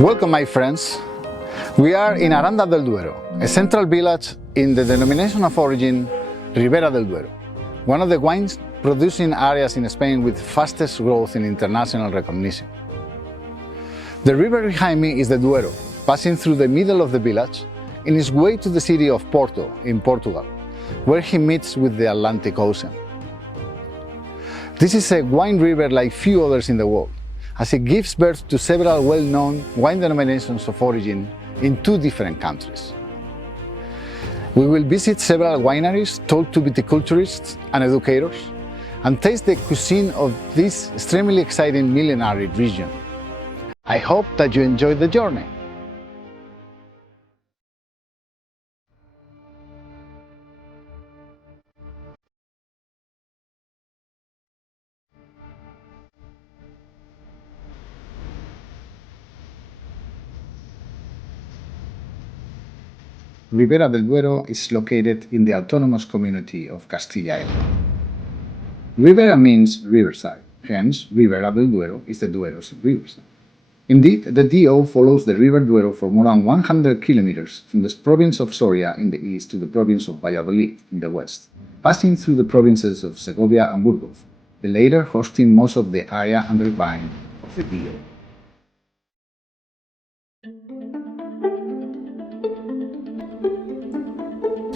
Welcome, my friends. We are in Aranda del Duero, a central village in the denomination of origin Ribera del Duero, one of the wine producing areas in Spain with fastest growth in international recognition. The river behind me is the Duero, passing through the middle of the village in its way to the city of Porto in Portugal, where he meets with the Atlantic Ocean. This is a wine river like few others in the world, as it gives birth to several well-known wine denominations of origin in 2 different countries. We will visit several wineries told to viticulturists and educators and taste the cuisine of this extremely exciting millenary region. I hope that you enjoy the journey. Ribera del Duero is located in the autonomous community of Castilla y León. Ribera means riverside, hence Ribera del Duero is the Duero's riverside. Indeed, the DO follows the River Duero for more than 100 kilometers from the province of Soria in the east to the province of Valladolid in the west, passing through the provinces of Segovia and Burgos, the latter hosting most of the area under vine of the DO.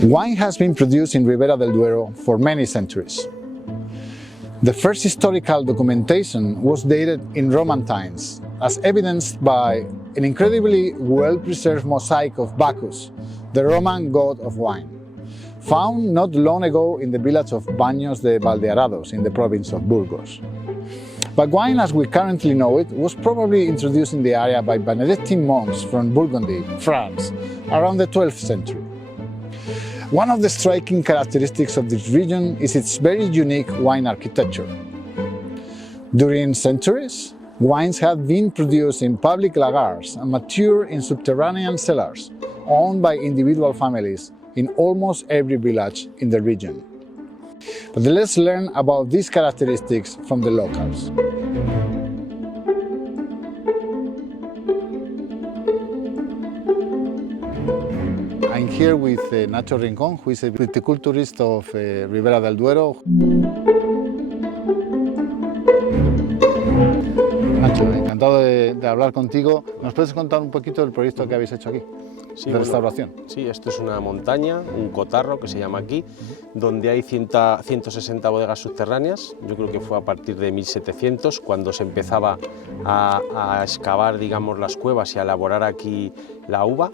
Wine has been produced in Ribera del Duero for many centuries. The first historical documentation was dated in Roman times, as evidenced by an incredibly well-preserved mosaic of Bacchus, the Roman god of wine, found not long ago in the village of Baños de Valdearados in the province of Burgos. But wine as we currently know it was probably introduced in the area by Benedictine monks from Burgundy, France, around the 12th century. One of the striking characteristics of this region is its very unique wine architecture. During centuries, wines have been produced in public lagars and mature in subterranean cellars, owned by individual families in almost every village in the region. But let's learn about these characteristics from the locals. I'm here with Nacho Rincón, who is a viticulturist of Ribera del Duero. Nacho, encantado de hablar contigo. ¿Nos puedes contar un poquito del proyecto que habéis hecho aquí? Sí, de restauración. Sí, esto es una montaña, un cotarro que se llama aquí, donde hay 160 bodegas subterráneas. Yo creo que fue a partir de 1700 cuando se empezaba a excavar, digamos, las cuevas y a elaborar aquí la uva.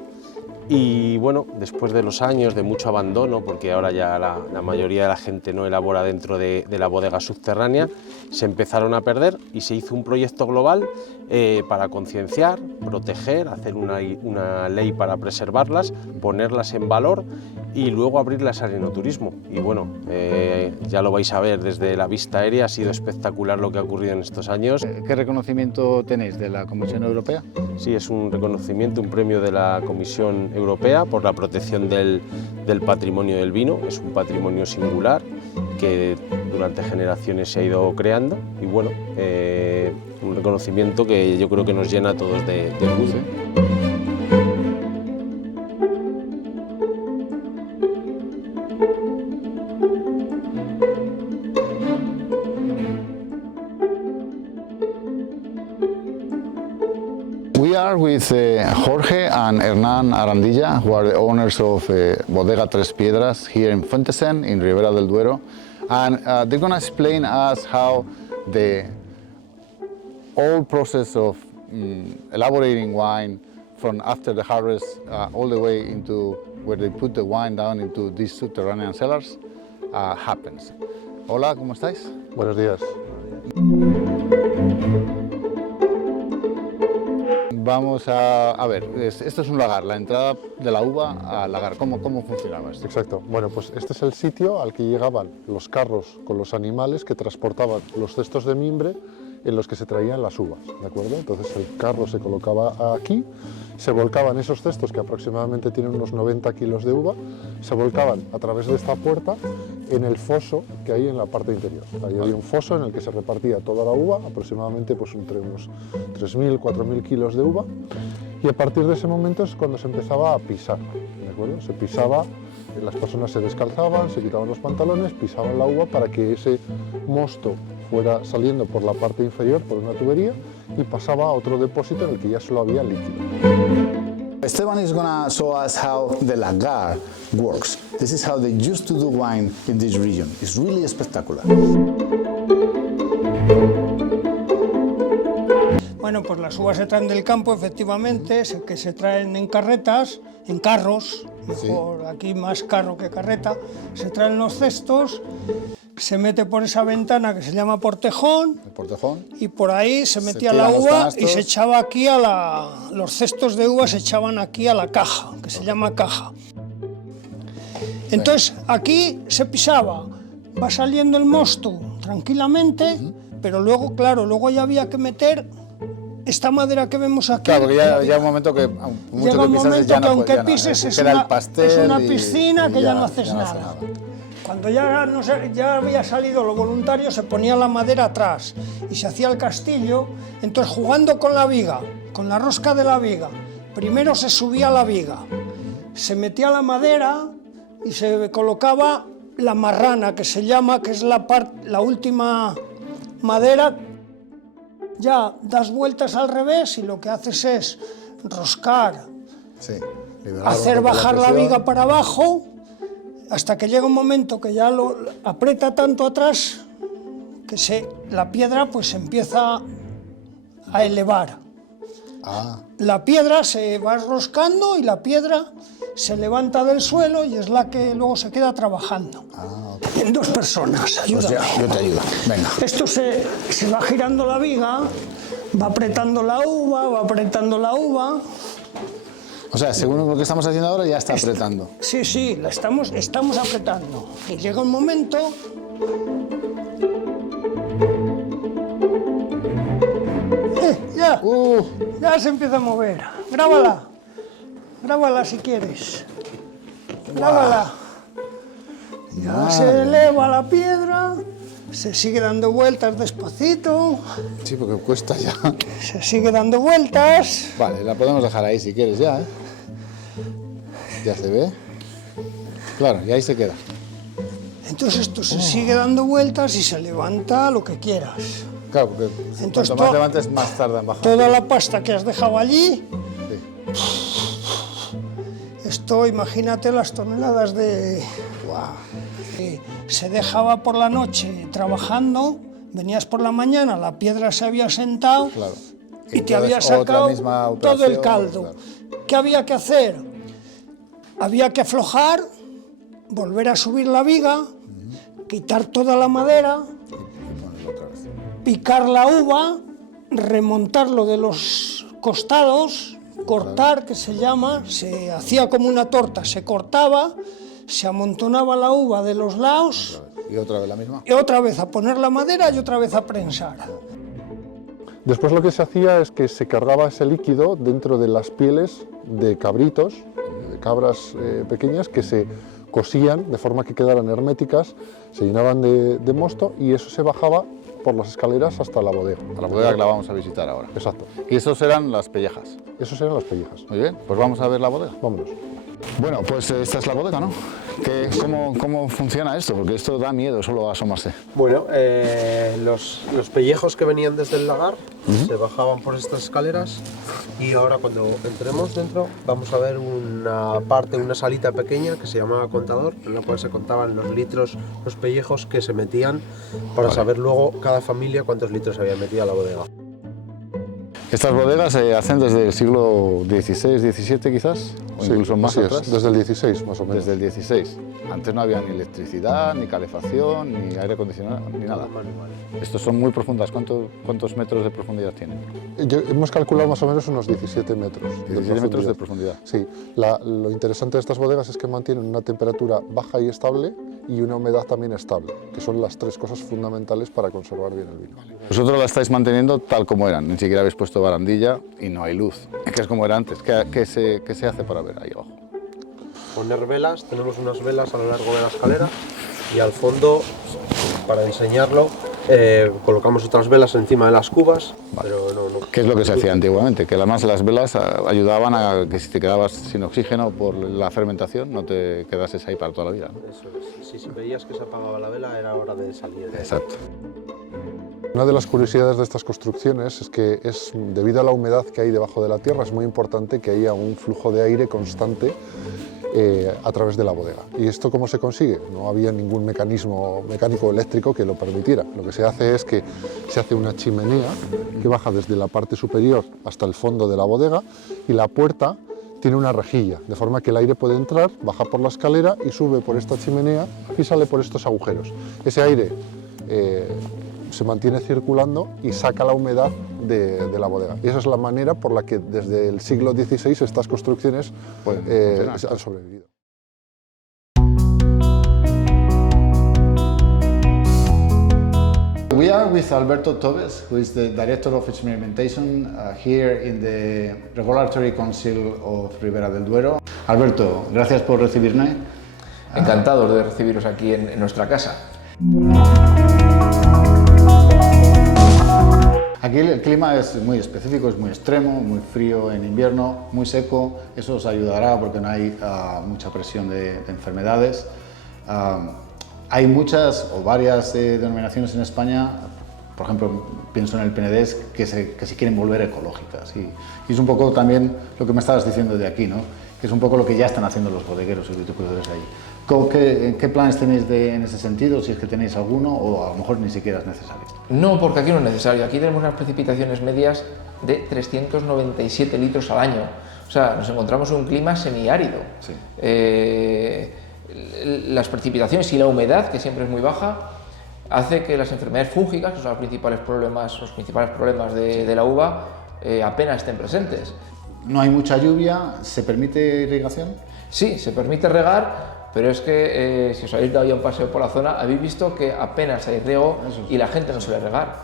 Y bueno, después de los años de mucho abandono, porque ahora ya la mayoría de la gente no elabora dentro de la bodega subterránea, se empezaron a perder y se hizo un proyecto global para concienciar, proteger, hacer una ley para preservarlas, ponerlas en valor y luego abrirlas al enoturismo. Y bueno, ya lo vais a ver desde la vista aérea, ha sido espectacular lo que ha ocurrido en estos años. ¿Qué reconocimiento tenéis de la Comisión Europea? Sí, es un reconocimiento, un premio de la Comisión Europea por la protección del patrimonio del vino. Es un patrimonio singular que durante generaciones se ha ido creando y bueno, un reconocimiento que yo creo que nos llena a todos de orgullo. are with Jorge and Hernán Arandilla, who are the owners of Bodega Tres Piedras here in Fuentesen, in Ribera del Duero. And they're going to explain us how the whole process of elaborating wine from after the harvest all the way into where they put the wine down into these subterranean cellars happens. Hola, ¿cómo estáis? Buenos días. Vamos a ver, esto es un lagar, la entrada de la uva al lagar. ¿Cómo funcionaba esto? Exacto. Bueno, pues este es el sitio al que llegaban los carros con los animales que transportaban los cestos de mimbre en los que se traían las uvas, ¿de acuerdo? Entonces el carro se colocaba aquí, se volcaban esos cestos que aproximadamente tienen unos 90 kilos de uva, se volcaban a través de esta puerta en el foso que hay en la parte interior. Ahí había un foso en el que se repartía toda la uva, aproximadamente pues entre unos 3.000, 4.000 kilos de uva, y a partir de ese momento es cuando se empezaba a pisar, ¿de acuerdo? Se pisaba, las personas se descalzaban, se quitaban los pantalones, pisaban la uva para que ese mosto fuera saliendo por la parte inferior, por una tubería, y pasaba a otro depósito en el que ya solo había líquido. Esteban is going to show us how the lagar works. This is how they used to do wine in this region. It's really spectacular. Bueno, pues las uvas se traen del campo, efectivamente, que se traen en carretas, en carros, mejor aquí más carro que carreta, se traen los cestos, se mete por esa ventana que se llama portejón, El portejón. y por ahí se metía tiran la los uva canastos. y se echaba aquí los cestos de uva se echaban aquí a la caja, que se llama caja. Entonces aquí se pisaba, va saliendo el mosto tranquilamente, pero luego, claro, luego ya había que meter esta madera que vemos aquí. Claro, porque ya llega un momento que mucho Llega que un pises momento ya que no, aunque ya no, pises es queda una, el pastel es una y- piscina y que ya no haces no hace nada. Cuando ya había salido lo voluntario, se ponía la madera atrás y se hacía el castillo. Entonces, jugando con la viga, con la rosca de la viga, primero se subía la viga, se metía la madera y se colocaba la marrana, que se llama, que es la última madera. Ya das vueltas al revés y lo que haces es roscar, Sí, liberar hacer un poco bajar la presión. viga para abajo, hasta que llega un momento que ya lo aprieta tanto atrás que la piedra pues se empieza a elevar. Ah, La piedra se va roscando y la piedra se levanta del suelo y es la que luego se queda trabajando. ok. En dos personas, Pues ayúdame. ya, yo te ayudo. Venga. Esto se va girando la viga, va apretando la uva, va apretando la uva. O sea, según lo que estamos haciendo ahora, ya está apretando. Sí, la estamos apretando. Y llega un momento. Ya, ya se empieza a mover. Grábala si quieres. Grábala. Ya se eleva la piedra, se sigue dando vueltas despacito, Sí, porque cuesta ya. se sigue dando vueltas. Vale, la podemos dejar ahí si quieres ya, ¿eh? Ya se ve. Claro, y ahí se queda. Entonces esto se sigue dando vueltas y se levanta lo que quieras. Claro, porque Entonces, cuanto más levantes, más tarda en bajar. Toda la pasta que has dejado allí, Sí. esto imagínate las toneladas de... Se dejaba por la noche trabajando, venías por la mañana, la piedra se había sentado Claro. y te Entonces, había otra sacado misma todo el operación, caldo. claro. ¿Qué había que hacer? Había que aflojar, volver a subir la viga, quitar toda la madera, Y ponerlo otra vez. picar la uva, remontarlo de los costados, cortar, que se llama, se hacía como una torta, se cortaba, se amontonaba la uva de los lados Y otra vez la misma. y otra vez a poner la madera y otra vez a prensar. Después lo que se hacía es que se cargaba ese líquido dentro de las pieles de cabritos, de cabras pequeñas, que se cosían de forma que quedaran herméticas, se llenaban de mosto y eso se bajaba por las escaleras hasta la bodega. A la bodega que la vamos a visitar ahora. Exacto. Y esos eran las pellejas. Esos eran las pellejas. Muy bien, pues vamos a ver la bodega. Vámonos. Bueno, pues esta es la bodega, ¿no? ¿Cómo funciona esto? Porque esto da miedo solo asomarse. Bueno, los pellejos que venían desde el lagar se bajaban por estas escaleras y ahora cuando entremos dentro vamos a ver una salita pequeña que se llamaba contador, en la cual se contaban los litros, los pellejos que se metían para saber luego cada familia cuántos litros había metido a la bodega. Estas bodegas se hacen desde el siglo XVI, XVII quizás, o incluso más atrás. Desde el 16 más o menos. Desde el 16. Antes no había ni electricidad, ni calefacción, ni aire acondicionado, ni nada. Estos son muy profundas. ¿Cuántos metros de profundidad tienen? Hemos calculado más o menos unos 17 metros. 17 metros de profundidad. Sí. Lo interesante de estas bodegas es que mantienen una temperatura baja y estable y una humedad también estable, que son las tres cosas fundamentales para conservar bien el vino. Vosotros la estáis manteniendo tal como eran, ni siquiera habéis puesto barandilla y no hay luz, que es como era antes. ¿Qué se hace para ver ahí abajo? Poner velas, tenemos unas velas a lo largo de la escalera y al fondo, para enseñarlo, colocamos otras velas encima de las cubas, pero no. ¿Qué es lo que se hacía antiguamente? Que además las velas ayudaban a que si te quedabas sin oxígeno por la fermentación no te quedases ahí para toda la vida, ¿no? Eso es. Si veías que se apagaba la vela era hora de salir. Exacto. Una de las curiosidades de estas construcciones es que debido a la humedad que hay debajo de la tierra, es muy importante que haya un flujo de aire constante a través de la bodega. ¿Y esto cómo se consigue? No había ningún mecanismo mecánico eléctrico que lo permitiera. Lo que se hace es que se hace una chimenea que baja desde la parte superior hasta el fondo de la bodega y la puerta tiene una rejilla, de forma que el aire puede entrar, baja por la escalera y sube por esta chimenea y sale por estos agujeros. Ese aire se mantiene circulando y saca la humedad de la bodega. Y esa es la manera por la que desde el siglo XVI estas construcciones han sobrevivido. We are with Alberto Tobes, who is the Director of Experimentation here in the Regulatory Council of Ribera del Duero. Alberto, gracias por recibirme. Encantados de recibiros aquí en nuestra casa. Aquí el clima es muy específico, es muy extremo, muy frío en invierno, muy seco. Eso os ayudará porque no hay mucha presión de enfermedades. Hay muchas o varias denominaciones en España, por ejemplo, pienso en el Penedés, que se quieren volver ecológicas. Y es un poco también lo que me estabas diciendo de aquí, ¿no? Que es un poco lo que ya están haciendo los bodegueros y viticultores ahí. ¿Qué planes tenéis en ese sentido, si es que tenéis alguno, o a lo mejor ni siquiera es necesario? No, porque aquí no es necesario. Aquí tenemos unas precipitaciones medias de 397 litros al año. O sea, nos encontramos en un clima semiárido. Sí. Las precipitaciones y la humedad, que siempre es muy baja, hace que las enfermedades fúngicas, que son los principales problemas de la uva, apenas estén presentes. No hay mucha lluvia, ¿se permite irrigación? Sí, se permite regar, pero es que si os habéis dado ya un paseo por la zona, habéis visto que apenas hay riego y la gente no suele regar,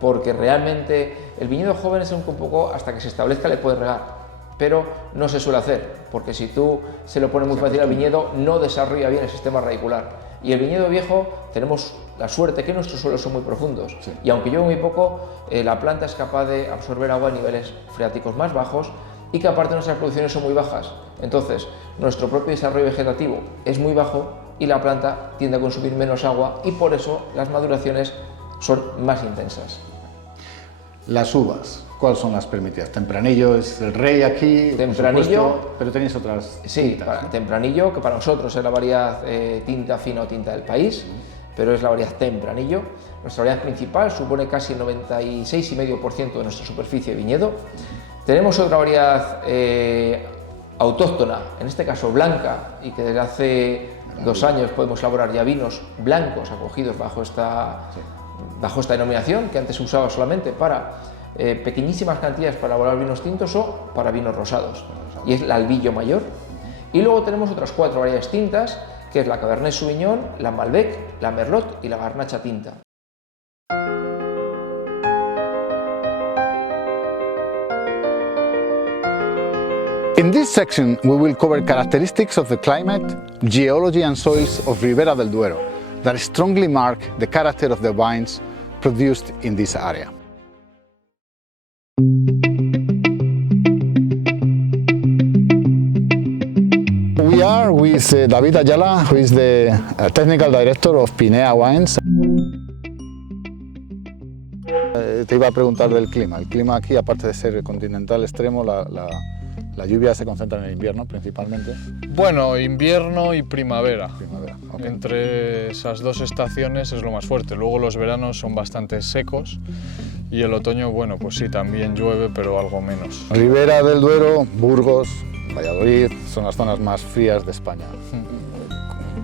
porque realmente el viñedo joven es un poco, hasta que se establezca le puedes regar, pero no se suele hacer, porque si tú se lo pones muy fácil al viñedo, no desarrolla bien el sistema radicular. Y el viñedo viejo, tenemos la suerte que nuestros suelos son muy profundos, sí. Y aunque llueve muy poco, la planta es capaz de absorber agua a niveles freáticos más bajos, y que aparte nuestras producciones son muy bajas. Entonces, nuestro propio desarrollo vegetativo es muy bajo y la planta tiende a consumir menos agua y por eso las maduraciones son más intensas. Las uvas, ¿cuáles son las permitidas? Tempranillo es el rey aquí, Tempranillo, por supuesto, pero tenéis otras sí, tintas. Tempranillo, que para nosotros es la variedad tinta fina o tinta del país, pero es la variedad Tempranillo. Nuestra variedad principal supone casi el 96,5% de nuestra superficie de viñedo. Tenemos otra variedad autóctona, en este caso blanca, y que desde hace 2 años podemos elaborar ya vinos blancos acogidos bajo esta denominación, que antes se usaba solamente para pequeñísimas cantidades para elaborar vinos tintos o para vinos rosados, y es el Albillo Mayor. Y luego tenemos otras 4 variedades tintas, que es la Cabernet Sauvignon, la Malbec, la Merlot y la Garnacha Tinta. In this section, we will cover characteristics of the climate, geology and soils of Ribera del Duero that strongly mark the character of the wines produced in this area. with David Ayala, who is the technical director of Pinea Wines. Te iba a preguntar del clima. El clima aquí, aparte de ser continental extremo, la lluvia se concentra en el invierno principalmente. Bueno, invierno y primavera. Primavera, ok. Entre esas dos estaciones es lo más fuerte. Luego los veranos son bastante secos y el otoño, bueno, pues sí, también llueve, pero algo menos. Ribera del Duero, Burgos, Valladolid, son las zonas más frías de España.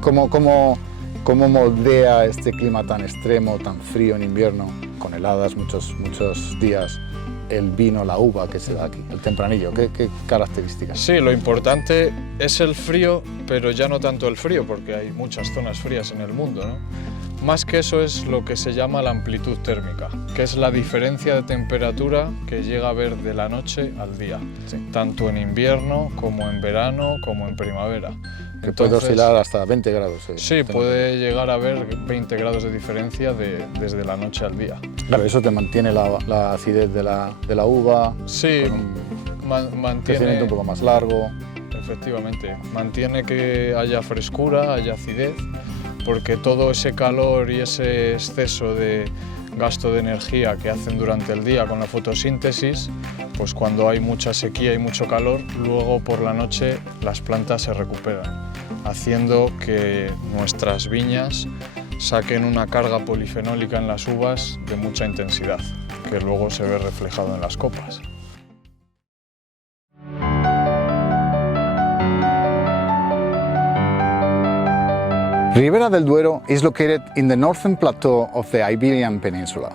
¿Cómo moldea este clima tan extremo, tan frío en invierno, con heladas muchos días, el vino, la uva que se da aquí, el tempranillo? ¿Qué características? Sí, lo importante es el frío, pero ya no tanto el frío, porque hay muchas zonas frías en el mundo, ¿no? Más que eso es lo que se llama la amplitud térmica, que es la diferencia de temperatura que llega a haber de la noche al día, Sí. tanto en invierno como en verano como en primavera. Que puede oscilar hasta 20 grados. Sí, puede llegar a haber 20 grados de diferencia desde la noche al día. Claro, eso te mantiene la acidez de la uva, Sí, con un mantiene, crecimiento un poco más largo. efectivamente, mantiene que haya frescura, haya acidez, porque todo ese calor y ese exceso de gasto de energía que hacen durante el día con la fotosíntesis, pues cuando hay mucha sequía y mucho calor, luego por la noche las plantas se recuperan, haciendo que nuestras viñas saquen una carga polifenólica en las uvas de mucha intensidad, que luego se ve reflejado en las copas. Ribera del Duero is located in the northern plateau of the Iberian Peninsula,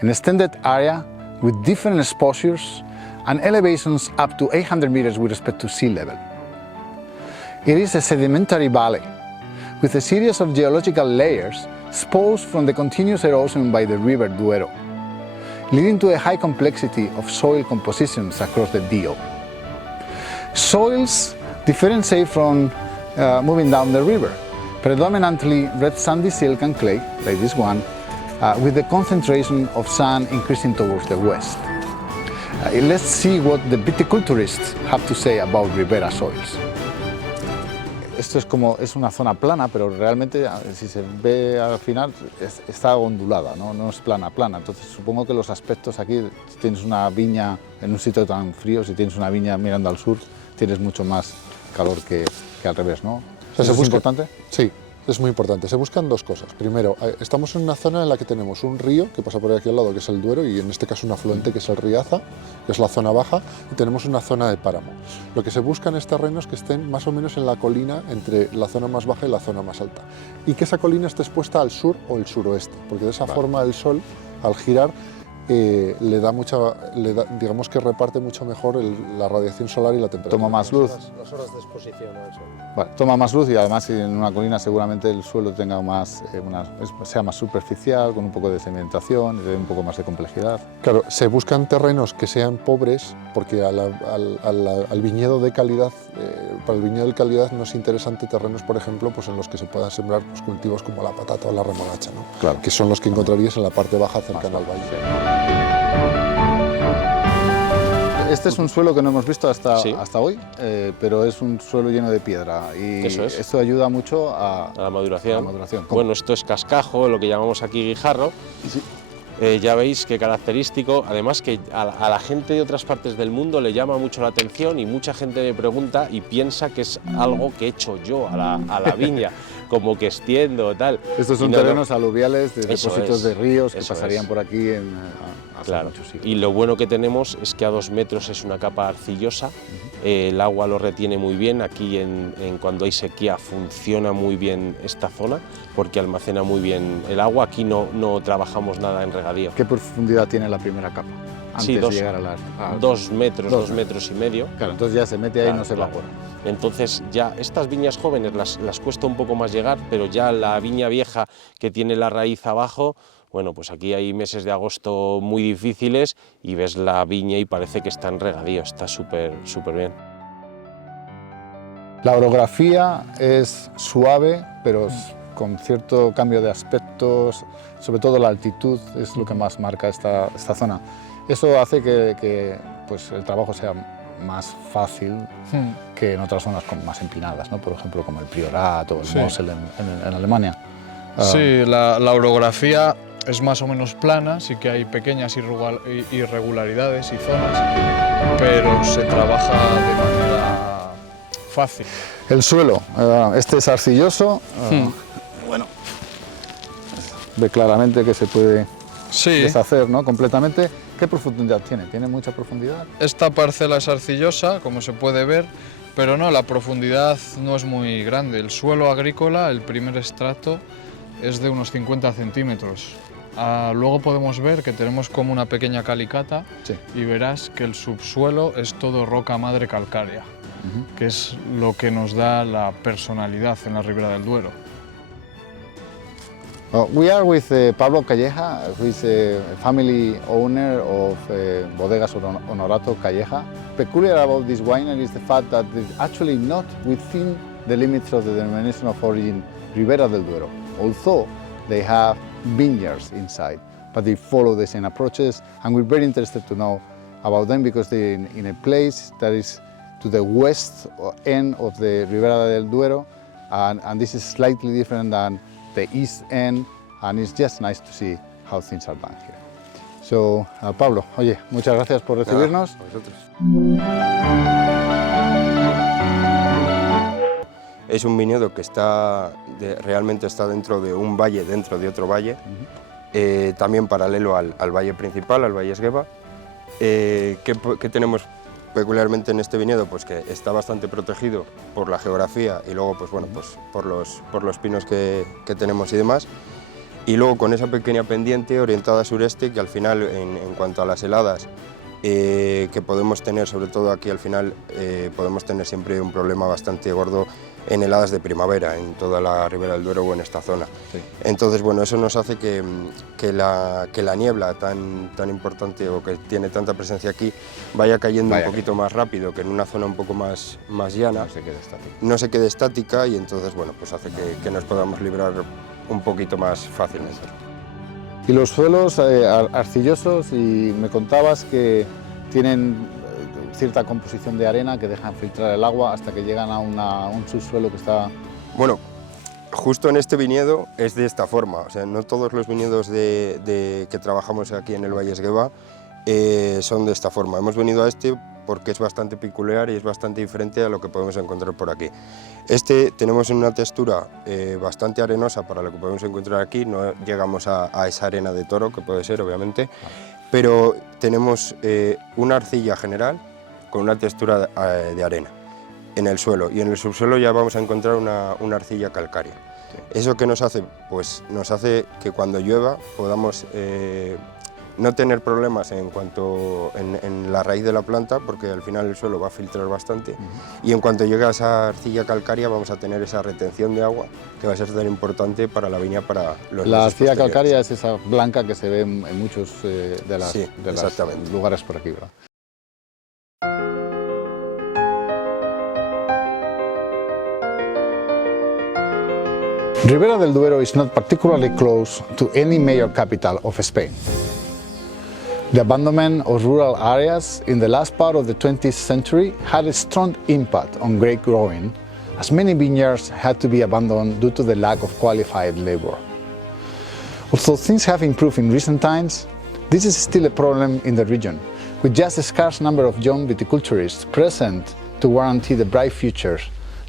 an extended area with different exposures and elevations up to 800 meters with respect to sea level. It is a sedimentary valley with a series of geological layers exposed from the continuous erosion by the River Duero, leading to a high complexity of soil compositions across the DO. Soils differentiate from moving down the river, predominantly red sandy silk and clay, like this one, with the concentration of sand increasing towards the west. Let's see what the viticulturists have to say about Ribera soils. Esto es una zona plana, pero realmente si se ve al final está ondulada, no es plana. Entonces supongo que los aspectos aquí, si tienes una viña en un sitio tan frío, si tienes una viña mirando al sur, tienes mucho más calor que al revés, ¿no? ¿Eso es importante? Sí, es muy importante. Se buscan dos cosas. Primero, estamos en una zona en la que tenemos un río que pasa por aquí al lado, que es el Duero, y en este caso un afluente que es el Riaza, que es la zona baja, y tenemos una zona de páramo. Lo que se buscan es terrenos que estén más o menos en la colina entre la zona más baja y la zona más alta, y que esa colina esté expuesta al sur o el suroeste, porque de esa forma el sol, al girar, digamos que reparte mucho mejor la radiación solar y la temperatura. Toma más luz. Las horas de exposición al sol. Vale, toma más luz y además en una colina seguramente el suelo tenga más, sea más superficial, con un poco de sedimentación y un poco más de complejidad. Claro, se buscan terrenos que sean pobres porque al viñedo de calidad, para el viñedo de calidad no es interesante terrenos, por ejemplo, pues en los que se puedan sembrar pues, cultivos como la patata o la remolacha, ¿no? Claro. Que son los que encontrarías en la parte baja cercana al valle. Este es un suelo que no hemos visto hasta Sí. hoy, pero es un suelo lleno de piedra y Eso es. esto ayuda mucho a A la maduración. A la maduración. Bueno, esto es cascajo, lo que llamamos aquí guijarro. Sí. Ya veis qué característico, además que a la gente de otras partes del mundo le llama mucho la atención y mucha gente me pregunta y piensa que es algo que he hecho yo a la viña, como que extiendo tal. Estos son Y no, no. terrenos aluviales de Eso depósitos es, de ríos que eso pasarían es. por aquí hace Claro, muchos siglos. y lo bueno que tenemos es que a 2 metros es una capa arcillosa, el agua lo retiene muy bien, aquí cuando hay sequía funciona muy bien esta zona porque almacena muy bien el agua, aquí no trabajamos nada en regadío. ¿Qué profundidad tiene la primera capa? Antes Sí, de llegar a 2 metros, Dos 2 metros y medio. Claro, entonces ya se mete ahí y Claro, no se claro. evapora. Entonces ya estas viñas jóvenes las cuesta un poco más llegar, pero ya la viña vieja que tiene la raíz abajo, bueno, pues aquí hay meses de agosto muy difíciles y ves la viña y parece que está en regadío, está súper bien. La orografía es suave, pero con cierto cambio de aspectos, sobre todo la altitud es lo que más marca esta zona. Eso hace que pues, el trabajo sea más fácil que en otras zonas más empinadas, ¿no? Por ejemplo, como el Priorat o el Mosel en Alemania. Sí, la orografía es más o menos plana, sí que hay pequeñas irregularidades y zonas, pero se trabaja de manera fácil. El suelo, este es arcilloso, bueno, ve claramente que se puede deshacer, ¿no? Completamente. ¿Qué profundidad tiene? ¿Tiene mucha profundidad? Esta parcela es arcillosa, como se puede ver, pero no, la profundidad no es muy grande. El suelo agrícola, el primer estrato, es de unos 50 centímetros. Luego podemos ver que tenemos como una pequeña calicata y verás que el subsuelo es todo roca madre calcárea, que es lo que nos da la personalidad en la Ribera del Duero. We are with Pablo Calleja, who is a family owner of Bodegas Honorato Calleja. Peculiar about this winery is the fact that it's actually not within the limits of the denomination of origin Ribera del Duero, although they have vineyards inside, but they follow the same approaches, and we're very interested to know about them because they're in a place that is to the west end of the Ribera del Duero, and this is slightly different than the east end, and it's just nice to see how things are done here. So, Pablo, oye, muchas gracias por recibirnos. Es un viñedo que realmente está dentro de un valle, dentro de otro valle, también paralelo al valle principal, al valle Esgueva. ¿Qué tenemos peculiarmente en este viñedo? Pues que está bastante protegido por la geografía y luego pues, bueno, pues por los pinos que tenemos y demás. Y luego con esa pequeña pendiente orientada a sureste, que al final, en cuanto a las heladas que podemos tener, sobre todo aquí al final, podemos tener siempre un problema bastante gordo en heladas de primavera, en toda la Ribera del Duero o en esta zona. Sí. Entonces, bueno, eso nos hace que la niebla tan importante o que tiene tanta presencia aquí vaya cayendo un poquito más rápido que en una zona un poco más llana. No se quede estática y entonces, bueno, pues hace que nos podamos librar un poquito más fácilmente. Y los suelos arcillosos, y me contabas que tienen cierta composición de arena que dejan filtrar el agua hasta que llegan a un subsuelo que está... Bueno, justo en este viñedo es de esta forma, o sea, no todos los viñedos que trabajamos aquí en el Valle Esgueva son de esta forma. Hemos venido a este porque es bastante peculiar y es bastante diferente a lo que podemos encontrar por aquí. Tenemos una textura bastante arenosa para lo que podemos encontrar aquí, no llegamos a esa arena de toro, que puede ser obviamente, pero tenemos una arcilla general con una textura de arena en el suelo, y en el subsuelo ya vamos a encontrar una arcilla calcárea. ¿Eso qué nos hace? Pues nos hace que cuando llueva podamos no tener problemas en la raíz de la planta, porque al final el suelo va a filtrar bastante, y en cuanto llegue a esa arcilla calcárea vamos a tener esa retención de agua que va a ser tan importante para la viña, para los La arcilla calcárea es esa blanca que se ve en muchos de los lugares por aquí, ¿verdad? Ribera del Duero is not particularly close to any major capital of Spain. The abandonment of rural areas in the last part of the 20th century had a strong impact on grape growing, as many vineyards had to be abandoned due to the lack of qualified labor. Although things have improved in recent times, this is still a problem in the region, with just a scarce number of young viticulturists present to guarantee the bright future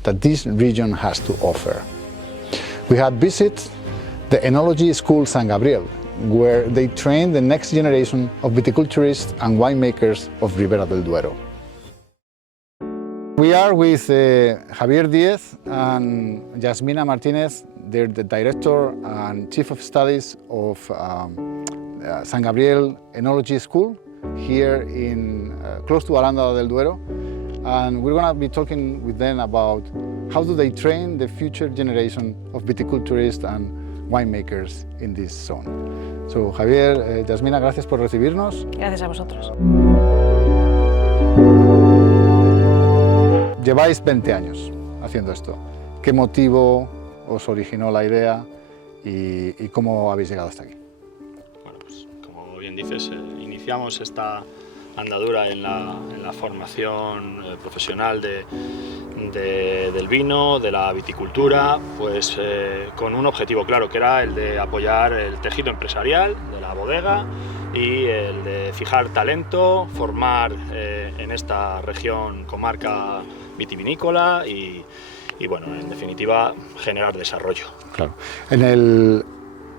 that this region has to offer. We had visited the Enology School San Gabriel, where they train the next generation of viticulturists and winemakers of Ribera del Duero. We are with Javier Díez and Yasmina Martínez. They're the director and chief of studies of San Gabriel Enology School here in close to Aranda del Duero. And we're going to be talking with them about how do they train the future generation of viticulturists and winemakers in this zone. So, Javier, Yasmina, gracias por recibirnos. Gracias a vosotros. Lleváis 20 años haciendo esto. ¿Qué motivo os originó la idea y cómo habéis llegado hasta aquí? Bueno, pues como bien dices, iniciamos esta andadura en la formación profesional del vino, de la viticultura, pues con un objetivo claro, que era el de apoyar el tejido empresarial de la bodega y el de fijar talento, formar en esta región comarca vitivinícola y bueno, en definitiva, generar desarrollo. Claro. En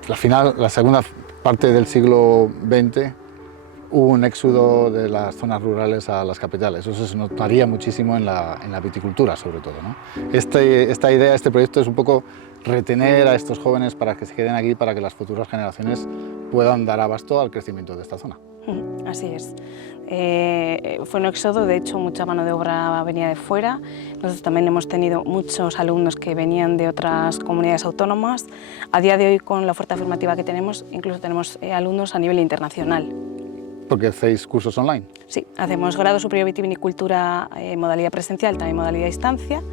la segunda parte del siglo XX hubo un éxodo de las zonas rurales a las capitales. Eso se notaría muchísimo en la viticultura, sobre todo, ¿no? Esta idea, este proyecto es un poco retener a estos jóvenes para que se queden aquí, para que las futuras generaciones puedan dar abasto al crecimiento de esta zona. Así es. Fue un éxodo, de hecho mucha mano de obra venía de fuera. Nosotros también hemos tenido muchos alumnos que venían de otras comunidades autónomas. A día de hoy, con la oferta formativa que tenemos, incluso tenemos alumnos a nivel internacional. ¿Porque hacéis cursos online? Sí, hacemos grado superior vitivinicultura en modalidad presencial, también modalidad a distancia,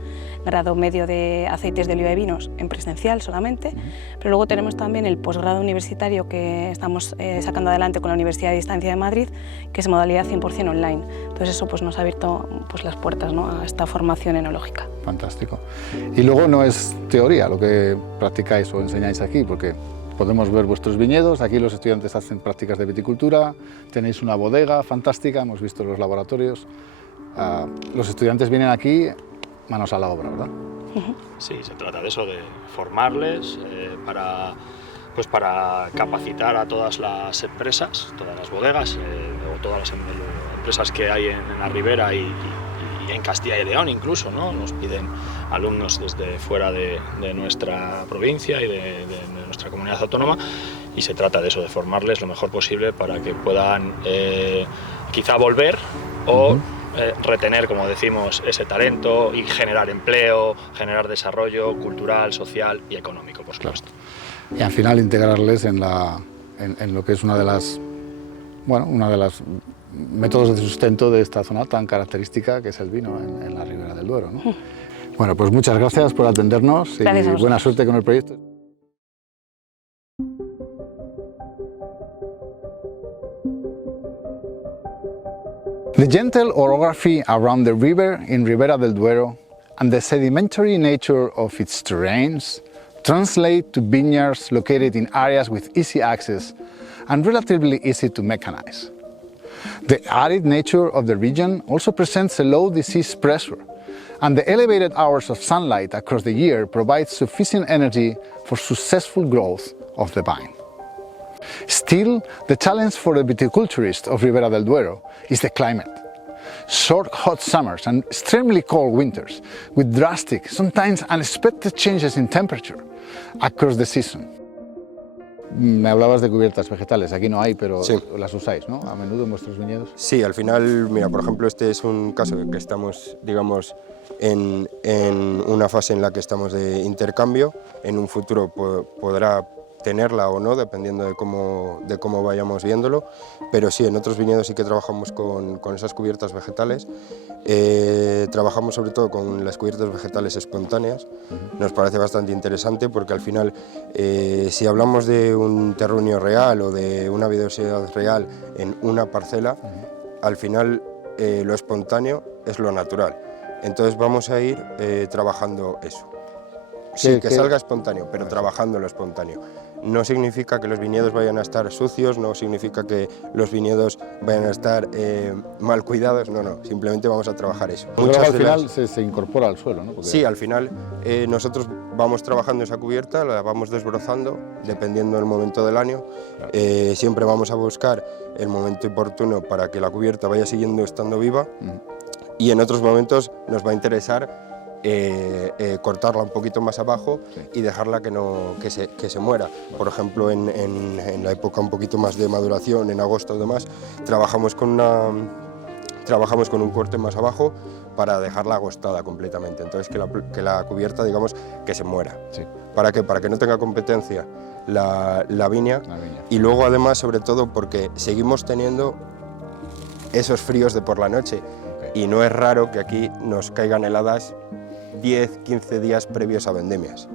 grado medio de aceites de oliva y vinos en presencial solamente, pero luego tenemos también el posgrado universitario que estamos sacando adelante con la Universidad de Distancia de Madrid, que es modalidad 100% online. Entonces eso pues, nos ha abierto pues, las puertas, ¿no?, a esta formación enológica. Fantástico. Y luego no es teoría lo que practicáis o enseñáis aquí, porque podemos ver vuestros viñedos, aquí los estudiantes hacen prácticas de viticultura, tenéis una bodega fantástica, hemos visto los laboratorios. Los estudiantes vienen aquí manos a la obra, ¿verdad? Sí, se trata de eso, de formarles para capacitar a todas las empresas, todas las bodegas o todas las empresas que hay en la ribera y en Castilla y León incluso, ¿no? Nos piden alumnos desde fuera de nuestra provincia y de nuestra comunidad autónoma, y se trata de eso, de formarles lo mejor posible para que puedan quizá volver o retener, como decimos, ese talento y generar empleo, generar desarrollo cultural, social y económico, por supuesto. Y al final integrarles en lo que es una de las métodos de sustento de esta zona tan característica que es el vino en la Ribera del Duero, ¿no? Bueno, pues muchas gracias por atendernos y buena suerte con el proyecto. The gentle orography around the river in Ribera del Duero and the sedimentary nature of its terrains translate to vineyards located in areas with easy access and relatively easy to mechanize. The arid nature of the region also presents a low disease pressure, and the elevated hours of sunlight across the year provide sufficient energy for successful growth of the vine. Still, the challenge for the viticulturist of Ribera del Duero is the climate. Short, hot summers and extremely cold winters, with drastic, sometimes unexpected changes in temperature across the season. Me hablabas de cubiertas vegetales, aquí no hay, pero sí, las usáis, ¿no?, a menudo en vuestros viñedos. Sí, al final, mira, por ejemplo, este es un caso que estamos, digamos, en una fase en la que estamos de intercambio. En un futuro podrá tenerla o no, dependiendo de cómo vayamos viéndolo, pero sí, en otros viñedos sí que trabajamos con esas cubiertas vegetales. Trabajamos sobre todo con las cubiertas vegetales espontáneas. Nos parece bastante interesante porque al final, si hablamos de un terruño real o de una biodiversidad real en una parcela, al final lo espontáneo es lo natural. Entonces vamos a ir trabajando eso. Sí, que salga espontáneo, pero trabajando lo espontáneo. No significa que los viñedos vayan a estar sucios, no significa que los viñedos vayan a estar mal cuidados, no, simplemente vamos a trabajar eso. Pero al final se incorpora al suelo, ¿no? Porque... Sí, al final nosotros vamos trabajando esa cubierta, la vamos desbrozando dependiendo del momento del año. Siempre vamos a buscar el momento oportuno para que la cubierta vaya siguiendo estando viva, y en otros momentos nos va a interesar cortarla un poquito más abajo y dejarla que se muera. Por ejemplo, en la época un poquito más de maduración, en agosto o demás, trabajamos con un corte más abajo para dejarla agostada completamente. Entonces que la cubierta, digamos, que se muera. Sí. ¿Para qué? Para que no tenga competencia la viña. Y luego además, sobre todo, porque seguimos teniendo esos fríos de por la noche. Y no es raro que aquí nos caigan heladas 10, 15 días previos a vendemias.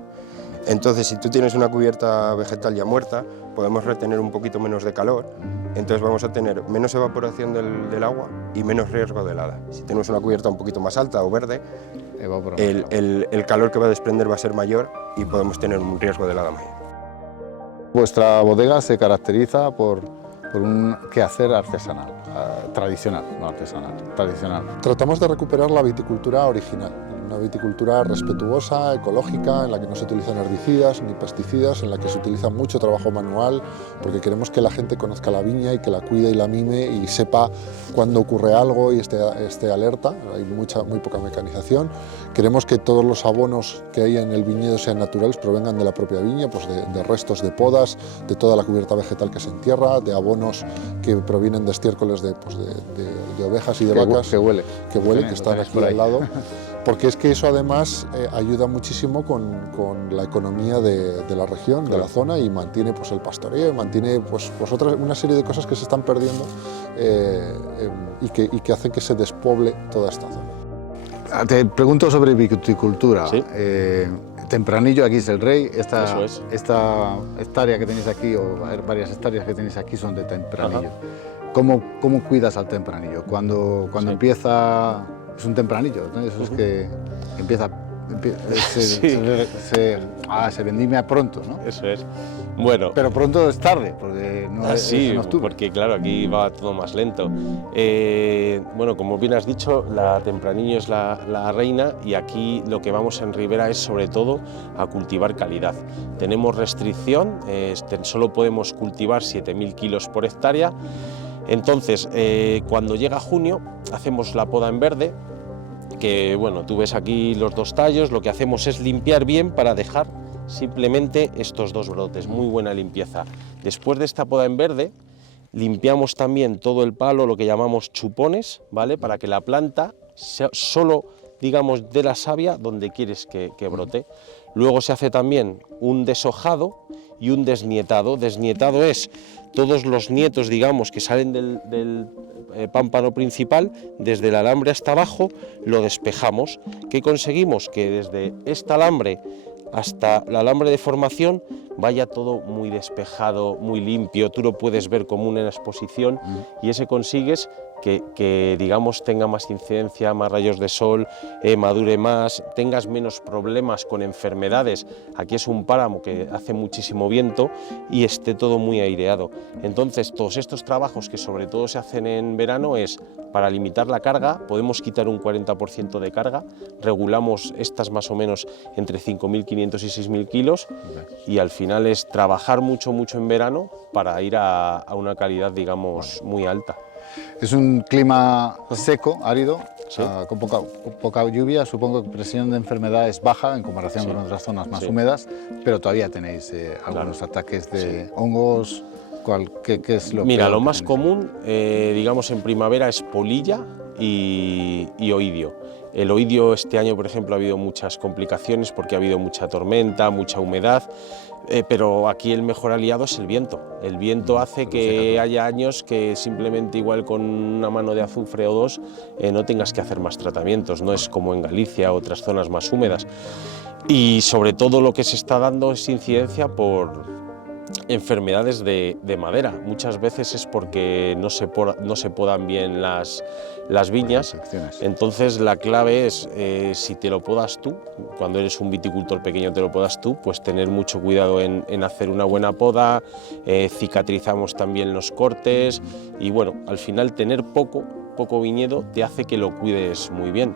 Entonces, si tú tienes una cubierta vegetal ya muerta, podemos retener un poquito menos de calor, entonces vamos a tener menos evaporación del agua y menos riesgo de helada. Si tenemos una cubierta un poquito más alta o verde, el calor que va a desprender va a ser mayor y podemos tener un riesgo de helada mayor. Vuestra bodega se caracteriza por un quehacer artesanal, tradicional, no artesanal, tradicional. Tratamos de recuperar la viticultura original, una viticultura respetuosa, ecológica, en la que no se utilizan herbicidas ni pesticidas, en la que se utiliza mucho trabajo manual, porque queremos que la gente conozca la viña y que la cuide y la mime y sepa cuándo ocurre algo y esté alerta. Hay muy poca mecanización. Queremos que todos los abonos que hay en el viñedo sean naturales, provengan de la propia viña, pues de restos de podas, de toda la cubierta vegetal que se entierra, de abonos que provienen de estiércoles de ovejas y de vacas. Que huele, que están aquí al lado. Porque es que eso además ayuda muchísimo con la economía de la región, de la zona, y mantiene pues, el pastoreo, y mantiene pues, una serie de cosas que se están perdiendo y que hacen que se despoble toda esta zona. Te pregunto sobre viticultura. Sí. Tempranillo, aquí es el rey. Esta hectárea que tenéis aquí, o varias hectáreas que tenéis aquí, son de tempranillo. ¿Cómo cuidas al tempranillo? Cuando empieza... Es un tempranillo, ¿no? Eso es que empieza se vendimia pronto, ¿no? Eso es. Bueno. Pero pronto es tarde, porque no es en octubre. Porque claro, aquí va todo más lento. Bueno, como bien has dicho, la tempranillo es la reina, y aquí lo que vamos en Ribera es sobre todo a cultivar calidad. Tenemos restricción, solo podemos cultivar 7.000 kilos por hectárea. Entonces, cuando llega junio, hacemos la poda en verde, que bueno, tú ves aquí los dos tallos, lo que hacemos es limpiar bien para dejar simplemente estos dos brotes, muy buena limpieza. Después de esta poda en verde, limpiamos también todo el palo, lo que llamamos chupones, ¿vale? Para que la planta sea solo, digamos, de la savia donde quieres que brote. Luego se hace también un deshojado y un desnietado. Desnietado es todos los nietos, digamos, que salen del pámpano principal, desde el alambre hasta abajo, lo despejamos. ¿Qué conseguimos? Que desde este alambre hasta el alambre de formación vaya todo muy despejado, muy limpio, tú lo puedes ver como una exposición, y ese consigues que digamos tenga más incidencia, más rayos de sol, madure más, tengas menos problemas con enfermedades. Aquí es un páramo que hace muchísimo viento y esté todo muy aireado. Entonces todos estos trabajos, que sobre todo se hacen en verano, es para limitar la carga. Podemos quitar un 40% de carga, regulamos estas más o menos entre 5.500 y 6.000 kilos, y al final es trabajar mucho en verano para ir a una calidad, digamos, muy alta. Es un clima seco, árido, Sí. con poca lluvia. Supongo que presión de enfermedad es baja en comparación con otras zonas más húmedas, pero todavía tenéis algunos ataques de hongos. ¿Qué es lo Mira, peor lo que más tenéis? común, digamos, en primavera es polilla y oidio. El oidio este año, por ejemplo, ha habido muchas complicaciones porque ha habido mucha tormenta, mucha humedad, pero aquí el mejor aliado es el viento. El viento hace que haya años que simplemente igual con una mano de azufre o dos no tengas que hacer más tratamientos, no es como en Galicia o otras zonas más húmedas. Y sobre todo lo que se está dando es incidencia por enfermedades de madera. Muchas veces es porque no se podan bien las viñas. Entonces la clave es, si te lo podas tú, cuando eres un viticultor pequeño te lo podas tú, pues tener mucho cuidado en hacer una buena poda. Cicatrizamos también los cortes y bueno, al final tener poco viñedo te hace que lo cuides muy bien.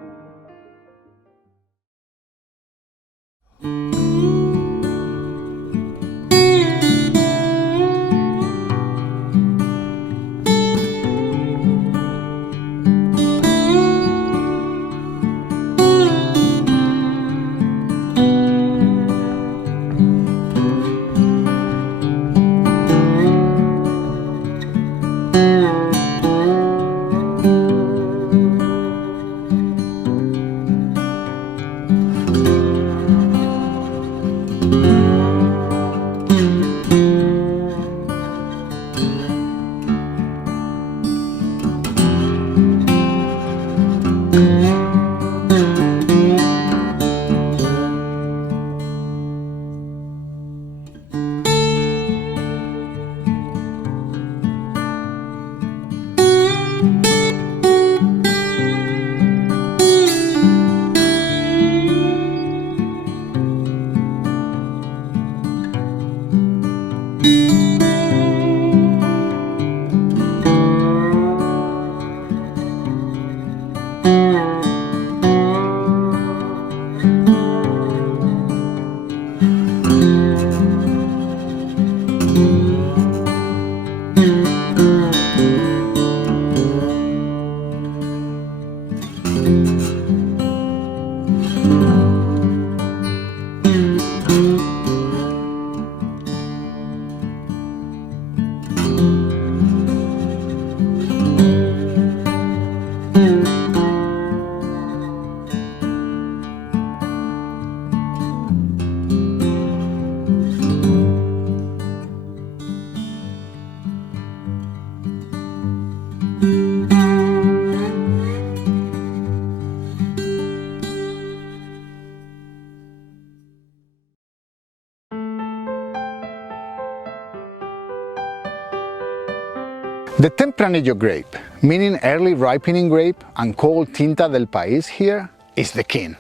The Tempranillo grape, meaning early ripening grape and called Tinta del País here, is the king.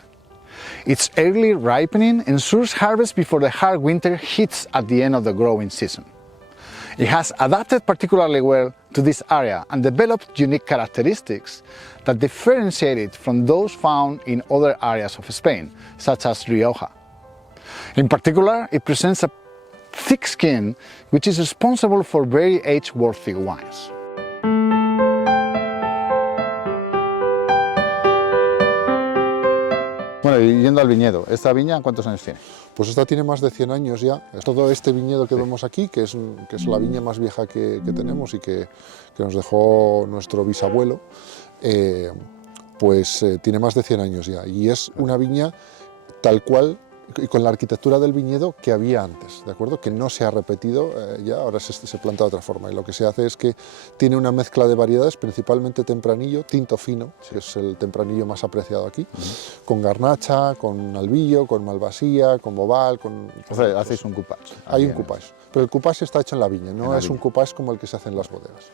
Its early ripening ensures harvest before the hard winter hits at the end of the growing season. It has adapted particularly well to this area and developed unique characteristics that differentiate it from those found in other areas of Spain, such as Rioja. In particular, it presents a thick skin, which is responsible for very age-worthy wines. Bueno, y yendo al viñedo, ¿esta viña cuántos años tiene? Pues esta tiene más de 100 años ya. Todo este viñedo que vemos aquí, que es la viña más vieja que tenemos y que nos dejó nuestro bisabuelo, tiene más de 100 años ya. Y es una viña tal cual y con la arquitectura del viñedo que había antes, ¿de acuerdo? Que no se ha repetido ya, ahora se planta de otra forma. Y lo que se hace es que tiene una mezcla de variedades, principalmente tempranillo, tinto fino, que es el tempranillo más apreciado aquí, con garnacha, con albillo, con malvasía, con bobal, con... O sea, hacéis un coupage. Hay un coupage, pero el coupage está hecho en la viña, no es un coupage como el que se hace en las bodegas.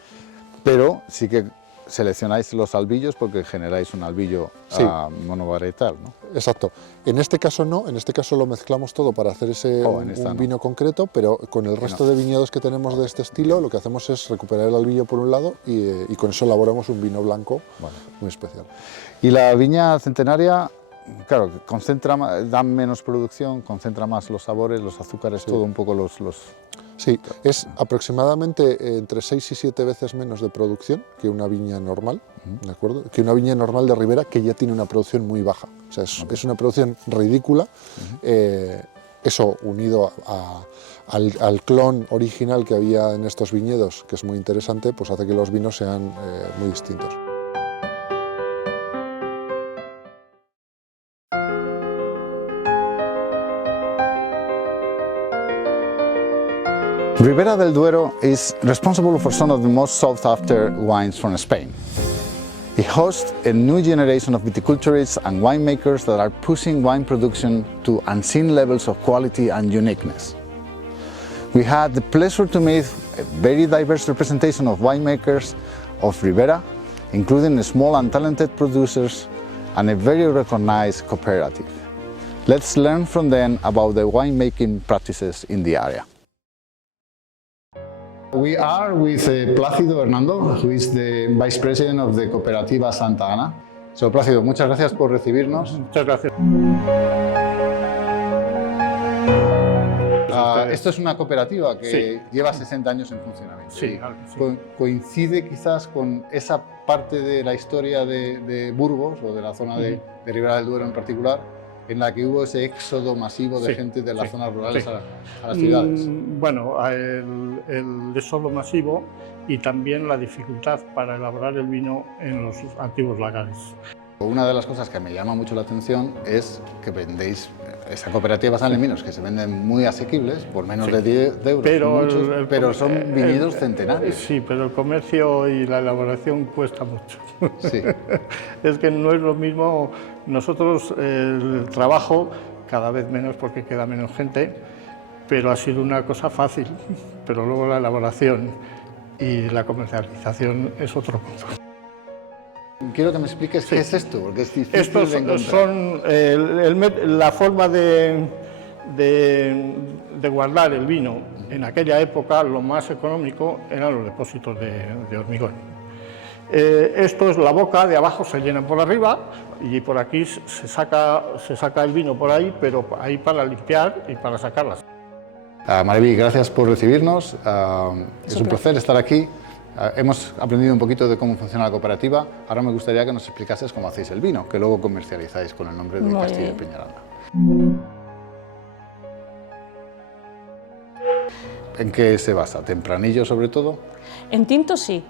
Pero sí que seleccionáis los albillos porque generáis un albillo monovarietal, ¿no? Exacto. En este caso no, en este caso lo mezclamos todo para hacer un vino concreto, pero con el resto de viñedos que tenemos de este estilo lo que hacemos es recuperar el albillo por un lado y con eso elaboramos un vino blanco muy especial. Y la viña centenaria, claro, da menos producción, concentra más los sabores, los azúcares, todo un poco los... Sí, es aproximadamente entre 6 y 7 veces menos de producción que una viña normal, ¿de acuerdo? Que una viña normal de ribera que ya tiene una producción muy baja. O sea, es una producción ridícula. Eso unido al clon original que había en estos viñedos, que es muy interesante, pues hace que los vinos sean muy distintos. Ribera del Duero is responsible for some of the most sought-after wines from Spain. It hosts a new generation of viticulturists and winemakers that are pushing wine production to unseen levels of quality and uniqueness. We had the pleasure to meet a very diverse representation of winemakers of Ribera, including small and talented producers and a very recognized cooperative. Let's learn from them about the winemaking practices in the area. We are with Plácido Hernando, who is the Vice President of the Cooperativa Santa Ana. So, Plácido, muchas gracias por recibirnos. Muchas gracias. Esto es una cooperativa que lleva 60 años en funcionamiento. Sí, claro que sí. Coincide quizás con esa parte de la historia de Burgos, o de la zona de Ribera del Duero en particular, en la que hubo ese éxodo masivo de gente de las zonas rurales a las ciudades. Bueno, el éxodo masivo y también la dificultad para elaborar el vino en los antiguos lagares. Una de las cosas que me llama mucho la atención es que vendéis, esa cooperativa San Leminos, que se venden muy asequibles, por menos de 10 euros, pero son viñedos centenarios. Sí, pero el comercio y la elaboración cuesta mucho. Sí. Es que no es lo mismo, nosotros el trabajo, cada vez menos porque queda menos gente, pero ha sido una cosa fácil, pero luego la elaboración y la comercialización es otro punto. Quiero que me expliques qué es esto, porque es difícil Estos de encontrar. son la forma de guardar el vino. En aquella época lo más económico eran los depósitos de hormigón. Esto es la boca, de abajo se llena por arriba y por aquí se saca el vino por ahí, pero ahí para limpiar y para sacarlas. Mariví, gracias por recibirnos. Es un placer estar aquí. Hemos aprendido un poquito de cómo funciona la cooperativa. Ahora me gustaría que nos explicases cómo hacéis el vino, que luego comercializáis con el nombre de Castilla y Peñaranda. ¿En qué se basa? ¿Tempranillo sobre todo? En tinto sí,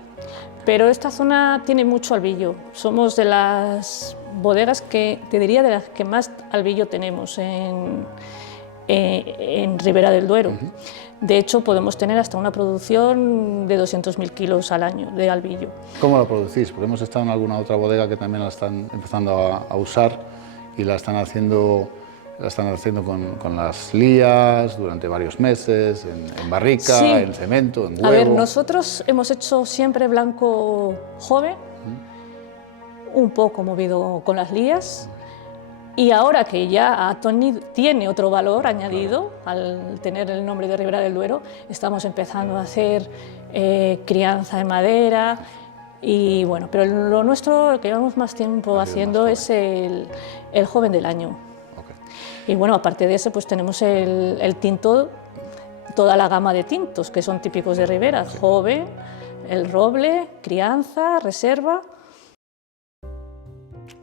pero esta zona tiene mucho albillo. Somos de las bodegas que, te diría, de las que más albillo tenemos en Ribera del Duero. De hecho, podemos tener hasta una producción de 200.000 kilos al año de albillo. ¿Cómo lo producís? Porque hemos estado en alguna otra bodega que también la están empezando a usar y la están haciendo la están haciendo con las lías durante varios meses, en barrica, Sí. en cemento, en huevo. A ver, nosotros hemos hecho siempre blanco joven, un poco movido con las lías, y ahora que ya tiene otro valor añadido al tener el nombre de Ribera del Duero, estamos empezando a hacer crianza de madera. Y bueno, pero lo nuestro, lo que llevamos más tiempo haciendo es el joven del año. Y bueno, aparte de ese, pues tenemos el tinto, toda la gama de tintos que son típicos de Ribera, joven, el roble, crianza, reserva.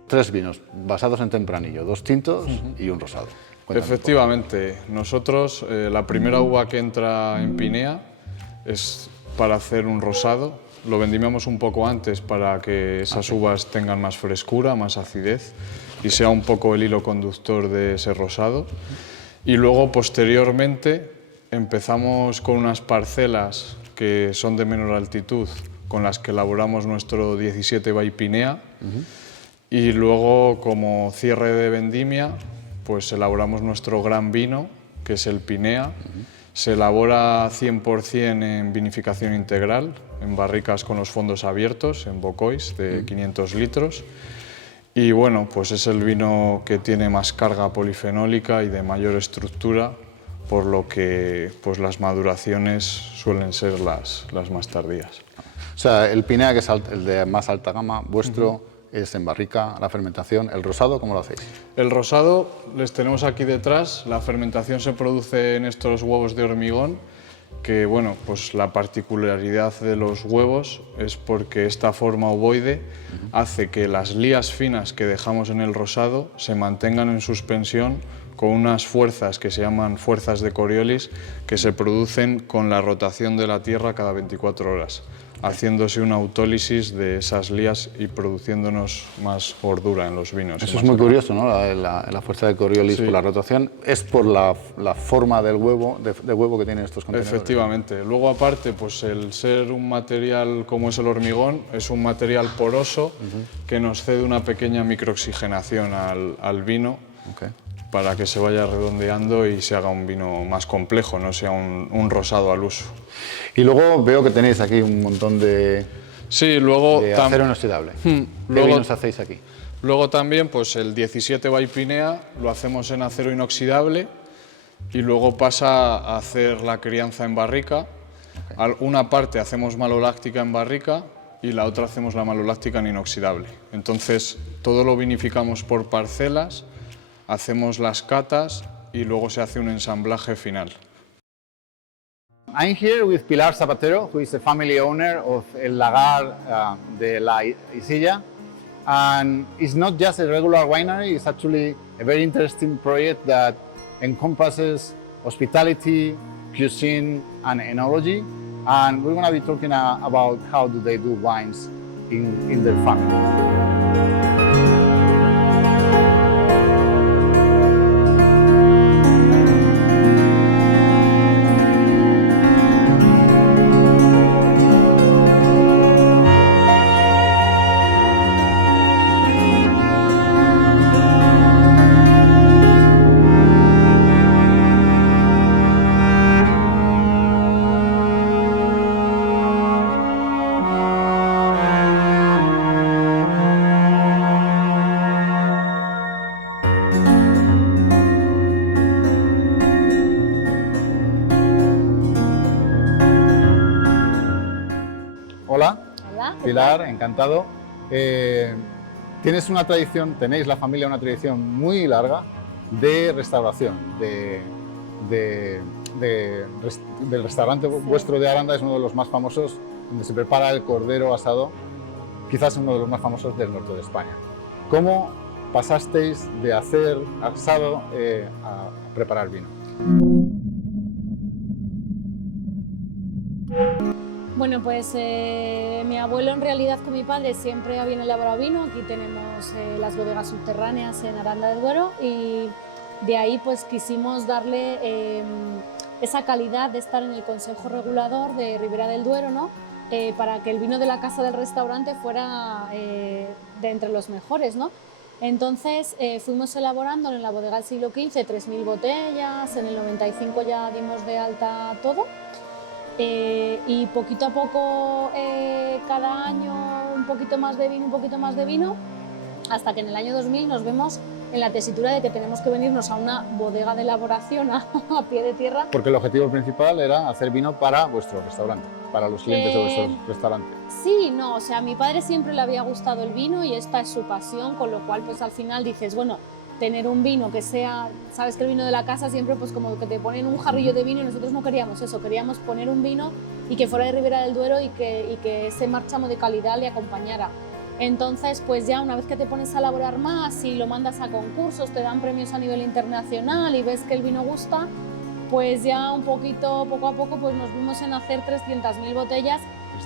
3 vinos basados en tempranillo, 2 tintos y un rosado. Cuéntame. Efectivamente, nosotros la primera uva que entra en Pinea es para hacer un rosado. Lo vendimiamos un poco antes para que esas uvas tengan más frescura, más acidez y sea un poco el hilo conductor de ese rosado. Y luego, posteriormente, empezamos con unas parcelas que son de menor altitud, con las que elaboramos nuestro 17 by Pinea. Y luego, como cierre de vendimia, pues elaboramos nuestro gran vino, que es el Pinea. Se elabora 100% en vinificación integral, en barricas con los fondos abiertos, en bocois de 500 litros. Y bueno, pues es el vino que tiene más carga polifenólica y de mayor estructura, por lo que pues las maduraciones suelen ser las más tardías. O sea, el Pinea, que es el de más alta gama, vuestro es en barrica, la fermentación. ¿El rosado cómo lo hacéis? El rosado les tenemos aquí detrás. La fermentación se produce en estos huevos de hormigón, que bueno, pues la particularidad de los huevos es porque esta forma ovoide hace que las lías finas que dejamos en el rosado se mantengan en suspensión con unas fuerzas que se llaman fuerzas de Coriolis, que se producen con la rotación de la Tierra cada 24 horas, haciéndose una autólisis de esas lías y produciéndonos más gordura en los vinos. Eso es muy curioso, ¿no? La fuerza de Coriolis por la rotación es por la forma del huevo, de huevo que tienen estos contenedores. Efectivamente. Luego, aparte, pues el ser un material como es el hormigón, es un material poroso que nos cede una pequeña microoxigenación al vino, para que se vaya redondeando y se haga un vino más complejo, no sea un rosado al uso. Y luego veo que tenéis aquí un montón de, de acero inoxidable. ¿Qué vinos hacéis aquí? Luego también pues el 17 by Pinea lo hacemos en acero inoxidable y luego pasa a hacer la crianza en barrica. Una parte hacemos maloláctica en barrica y la otra hacemos la maloláctica en inoxidable. Entonces todo lo vinificamos por parcelas, hacemos las catas y luego se hace un ensamblaje final. I'm here with Pilar Zapatero, who is the family owner of El Lagar de La Isilla. And it's not just a regular winery, it's actually a very interesting project that encompasses hospitality, cuisine and enology. And we're going to be talking about how do they do wines in their family. Hola, Pilar, encantado. Tenéis la familia una tradición muy larga de restauración. Del restaurante vuestro de Aranda es uno de los más famosos, donde se prepara el cordero asado, quizás uno de los más famosos del norte de España. ¿Cómo pasasteis de hacer asado a preparar vino? Bueno, pues mi abuelo en realidad con mi padre siempre habían elaborado vino. Aquí tenemos las bodegas subterráneas en Aranda del Duero y de ahí pues quisimos darle esa calidad de estar en el Consejo Regulador de Ribera del Duero, ¿no? Para que el vino de la casa del restaurante fuera de entre los mejores, ¿no? Entonces fuimos elaborando en la bodega del siglo XV 3.000 botellas, en el 95 ya dimos de alta todo. Y poquito a poco, cada año un poquito más de vino, hasta que en el año 2000 nos vemos en la tesitura de que tenemos que venirnos a una bodega de elaboración a pie de tierra. Porque el objetivo principal era hacer vino para vuestro restaurante, para los clientes de vuestro restaurante. Sí, no, o sea, a mi padre siempre le había gustado el vino y esta es su pasión, con lo cual pues al final dices, bueno, tener un vino que sea, sabes que el vino de la casa siempre pues como que te ponen un jarrillo de vino y nosotros no queríamos eso, queríamos poner un vino y que fuera de Ribera del Duero y que ese márchamo de calidad le acompañara. Entonces, pues ya una vez que te pones a elaborar más y lo mandas a concursos, te dan premios a nivel internacional y ves que el vino gusta, pues ya un poquito, poco a poco, pues nos vimos en hacer 300.000 botellas.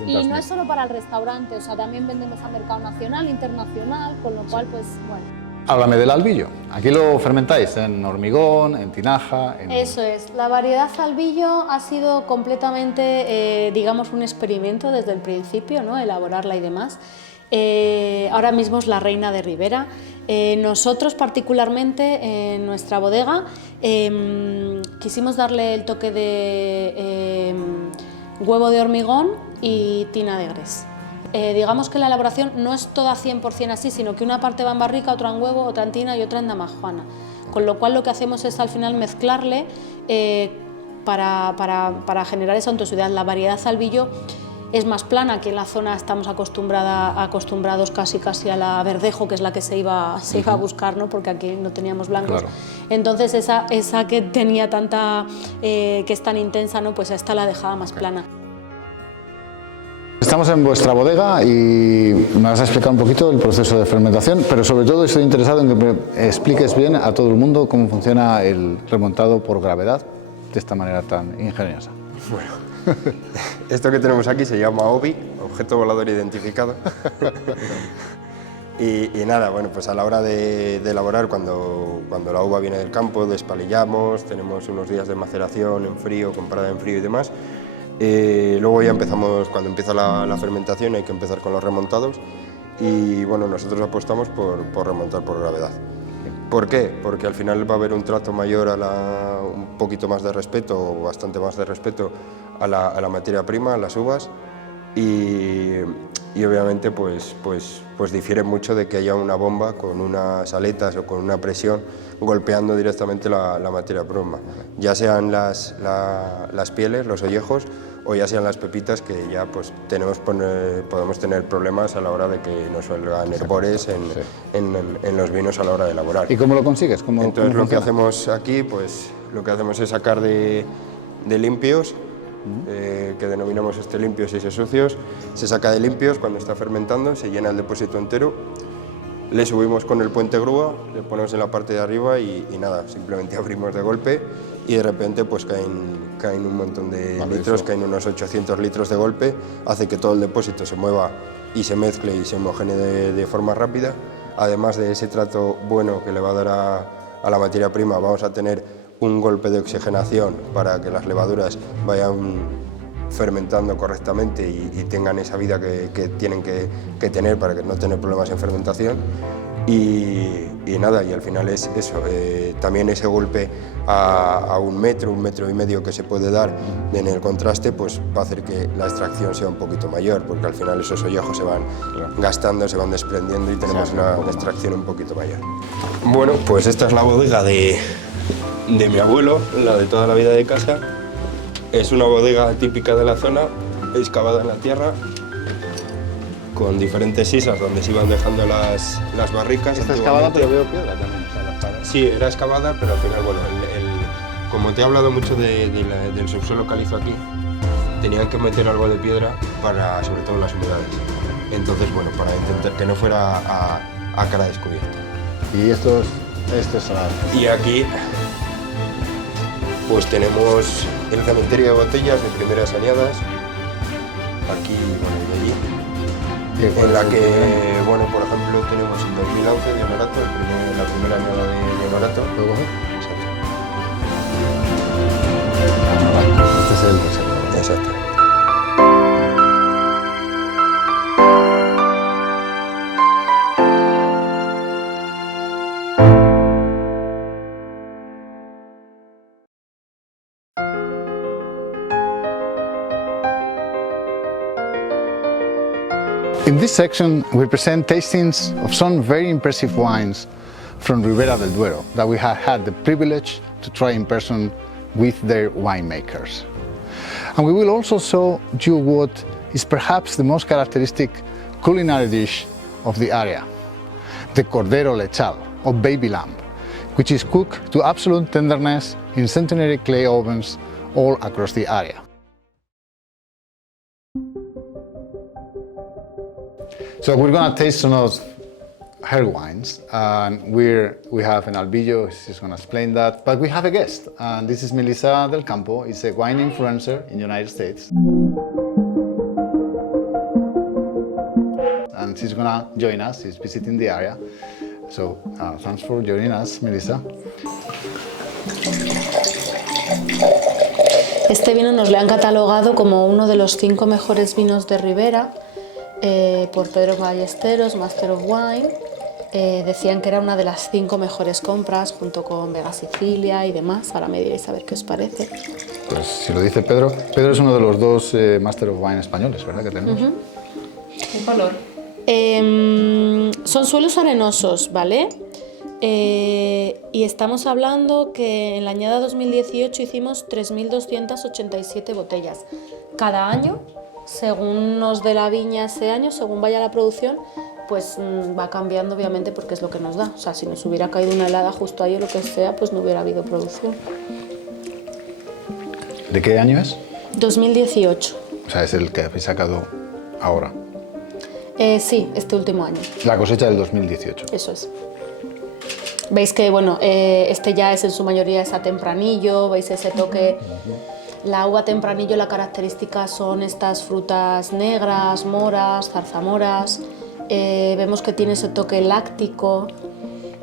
Y no es solo para el restaurante, o sea, también vendemos a mercado nacional, internacional, con lo cual, pues, bueno. Háblame del albillo. Aquí lo fermentáis en hormigón, en tinaja... Eso es. La variedad albillo ha sido completamente, digamos, un experimento desde el principio, ¿no? Elaborarla y demás. Ahora mismo es la reina de Ribera. Nosotros particularmente en nuestra bodega quisimos darle el toque de huevo de hormigón y tina de gres. Digamos que la elaboración no es toda 100% así, sino que una parte va en barrica, otra en huevo, otra en tina y otra en damajuana. Con lo cual lo que hacemos es al final mezclarle para generar esa untuosidad. La variedad albillo es más plana, que en la zona estamos acostumbrados casi a la verdejo, que es la que se iba a buscar, ¿no? Porque aquí no teníamos blancos. Claro. Entonces esa que tenía tanta, que es tan intensa, ¿no? Pues esta la dejaba más plana. Estamos en vuestra bodega y me vas a explicar un poquito el proceso de fermentación, pero sobre todo estoy interesado en que me expliques bien a todo el mundo cómo funciona el remontado por gravedad de esta manera tan ingeniosa. Bueno, esto que tenemos aquí se llama OVI, objeto volador identificado. y nada, bueno, pues a la hora de elaborar, cuando la uva viene del campo, despalillamos, tenemos unos días de maceración en frío, comprada en frío y demás. Luego ya empezamos, cuando empieza la fermentación hay que empezar con los remontados y bueno, nosotros apostamos por remontar por gravedad. ¿Por qué? Porque al final va a haber un trato mayor, un poquito más de respeto o bastante más de respeto a la materia prima, a las uvas y obviamente pues difiere mucho de que haya una bomba con unas aletas o con una presión golpeando directamente la materia prima, ya sean las pieles, los ollejos o ya sean las pepitas, que ya pues podemos tener problemas a la hora de que nos salgan herbores en los vinos a la hora de elaborar. ¿Y cómo lo consigues? Entonces lo que hacemos aquí, pues lo que hacemos es sacar de limpios, que denominamos limpios y sucios. Se saca de limpios cuando está fermentando, se llena el depósito entero, le subimos con el puente grúa, le ponemos en la parte de arriba y nada, simplemente abrimos de golpe y de repente pues caen un montón de litros, caen unos 800 litros de golpe, hace que todo el depósito se mueva y se mezcle y se homogenee de forma rápida. Además de ese trato bueno que le va a dar a la materia prima, vamos a tener un golpe de oxigenación para que las levaduras vayan fermentando correctamente y tengan esa vida que tienen que tener para que no tener problemas en fermentación. Y nada, y al final es eso, también ese golpe a un metro y medio que se puede dar en el contraste, pues va a hacer que la extracción sea un poquito mayor, porque al final esos ollejos se van gastando, se van desprendiendo y tenemos una extracción un poquito mayor. Bueno, pues esta es la bodega de mi abuelo, la de toda la vida de casa. Es una bodega típica de la zona, excavada en la tierra, con diferentes islas donde se iban dejando las barricas. Está excavada, pero veo piedra también. O sea, sí, era excavada, pero al final, bueno, como te he hablado mucho del subsuelo calizo aquí, tenían que meter algo de piedra para, sobre todo, las humedades. Entonces, bueno, para intentar que no fuera a cara descubierta. Y esto es salado. Y aquí, pues tenemos el cementerio de botellas de primeras añadas, aquí, bueno, y allí. En la que, bueno, por ejemplo, tenemos el 2011 de Honorato, la primera añada de Honorato. Este es el reserva. Exacto. In this section, we present tastings of some very impressive wines from Ribera del Duero that we have had the privilege to try in person with their winemakers. And we will also show you what is perhaps the most characteristic culinary dish of the area, the Cordero Lechal, or baby lamb, which is cooked to absolute tenderness in centenary clay ovens all across the area. So we're going to taste some of her wines, and we have an Albillo, she's going to explain that, but we have a guest, and this is Melissa Del Campo, is a wine influencer in the United States. And she's going to join us, she's visiting the area. So thanks for joining us, Melissa. Este vino nos le han catalogado como uno de los 5 mejores vinos de Ribera por Pedro Ballesteros, Master of Wine. Decían que era una de las 5 mejores compras junto con Vega Sicilia y demás. Ahora me diréis a ver qué os parece. Pues si lo dice Pedro, Pedro es uno de los 2 Master of Wine españoles, ¿verdad? Que tenemos. ¿Qué color? Son suelos arenosos, ¿vale? Y estamos hablando que en la añada 2018 hicimos 3.287 botellas. Cada año, según nos dé la viña ese año, según vaya la producción, pues va cambiando obviamente porque es lo que nos da. O sea, si nos hubiera caído una helada justo ahí o lo que sea, pues no hubiera habido producción. ¿De qué año es? 2018. O sea, es el que habéis sacado ahora. Sí, este último año. La cosecha del 2018. Eso es. Veis que, bueno, este ya es en su mayoría esa tempranillo, veis ese toque. La uva tempranillo, la característica son estas frutas negras, moras, zarzamoras. Vemos que tiene ese toque láctico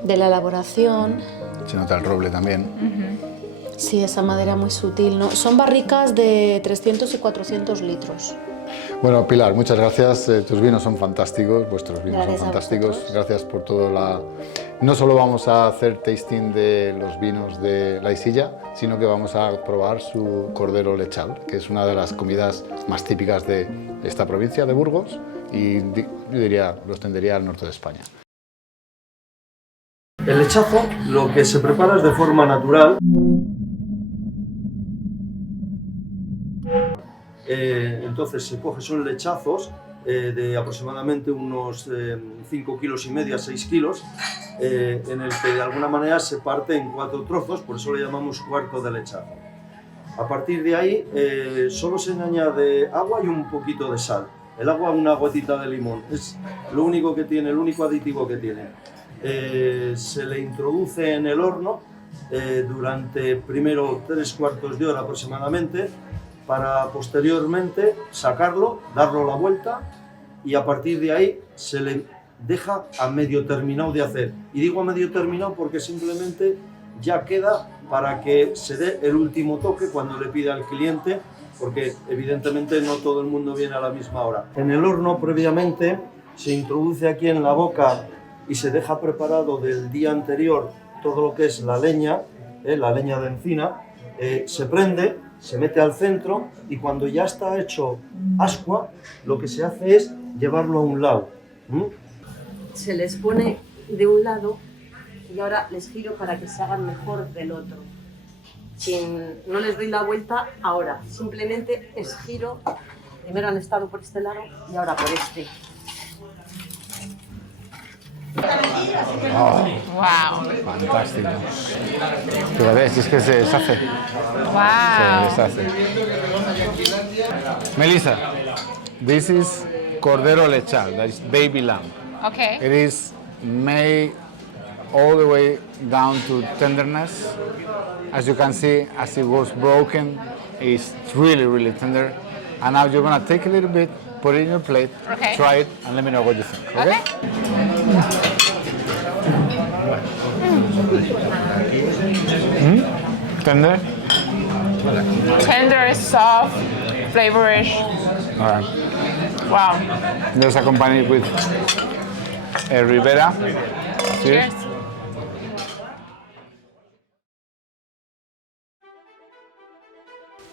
de la elaboración. Se nota el roble también. Sí, esa madera muy sutil, ¿no? Son barricas de 300 y 400 litros. Bueno, Pilar, muchas gracias. Tus vinos son fantásticos, vuestros vinos Gracias son a fantásticos. vosotros. Gracias por todo la... No solo vamos a hacer tasting de los vinos de La Isilla, sino que vamos a probar su Cordero Lechal, que es una de las comidas más típicas de esta provincia de Burgos y yo diría, lo extendería al norte de España. El lechazo lo que se prepara es de forma natural. Entonces se coge, son lechazos de aproximadamente unos 5 kilos y medio a 6 kilos, en el que de alguna manera se parte en 4 trozos, por eso le llamamos cuarto de lechazo. A partir de ahí solo se añade agua y un poquito de sal. El agua, una gotita de limón, es lo único que tiene, el único aditivo que tiene. Se le introduce en el horno durante primero 3/4 de hora aproximadamente, para posteriormente sacarlo, darlo la vuelta y a partir de ahí se le deja a medio terminado de hacer. Y digo a medio terminado porque simplemente ya queda para que se dé el último toque cuando le pida al cliente, porque evidentemente no todo el mundo viene a la misma hora. En el horno previamente se introduce aquí en la boca y se deja preparado del día anterior todo lo que es la leña de encina, se prende, se mete al centro y cuando ya está hecho ascua, lo que se hace es llevarlo a un lado. Se les pone de un lado y ahora les giro para que se hagan mejor del otro. No les doy la vuelta ahora, simplemente es giro. Primero han estado por este lado y ahora por este. Oh, wow. Fantástico. Pero ves, es que se deshace. Wow. Se deshace. Melissa, this is Cordero Lechal, that is baby lamb. Okay. It is made all the way down to tenderness. As you can see, as it was broken, it's really, really tender. And now you're gonna take a little bit, put it in your plate, Okay. try it, and let me know what you think. Okay? Tender? Tender, soft, flavorish. All right. Wow. Just accompanied with a Ribera. Cheers.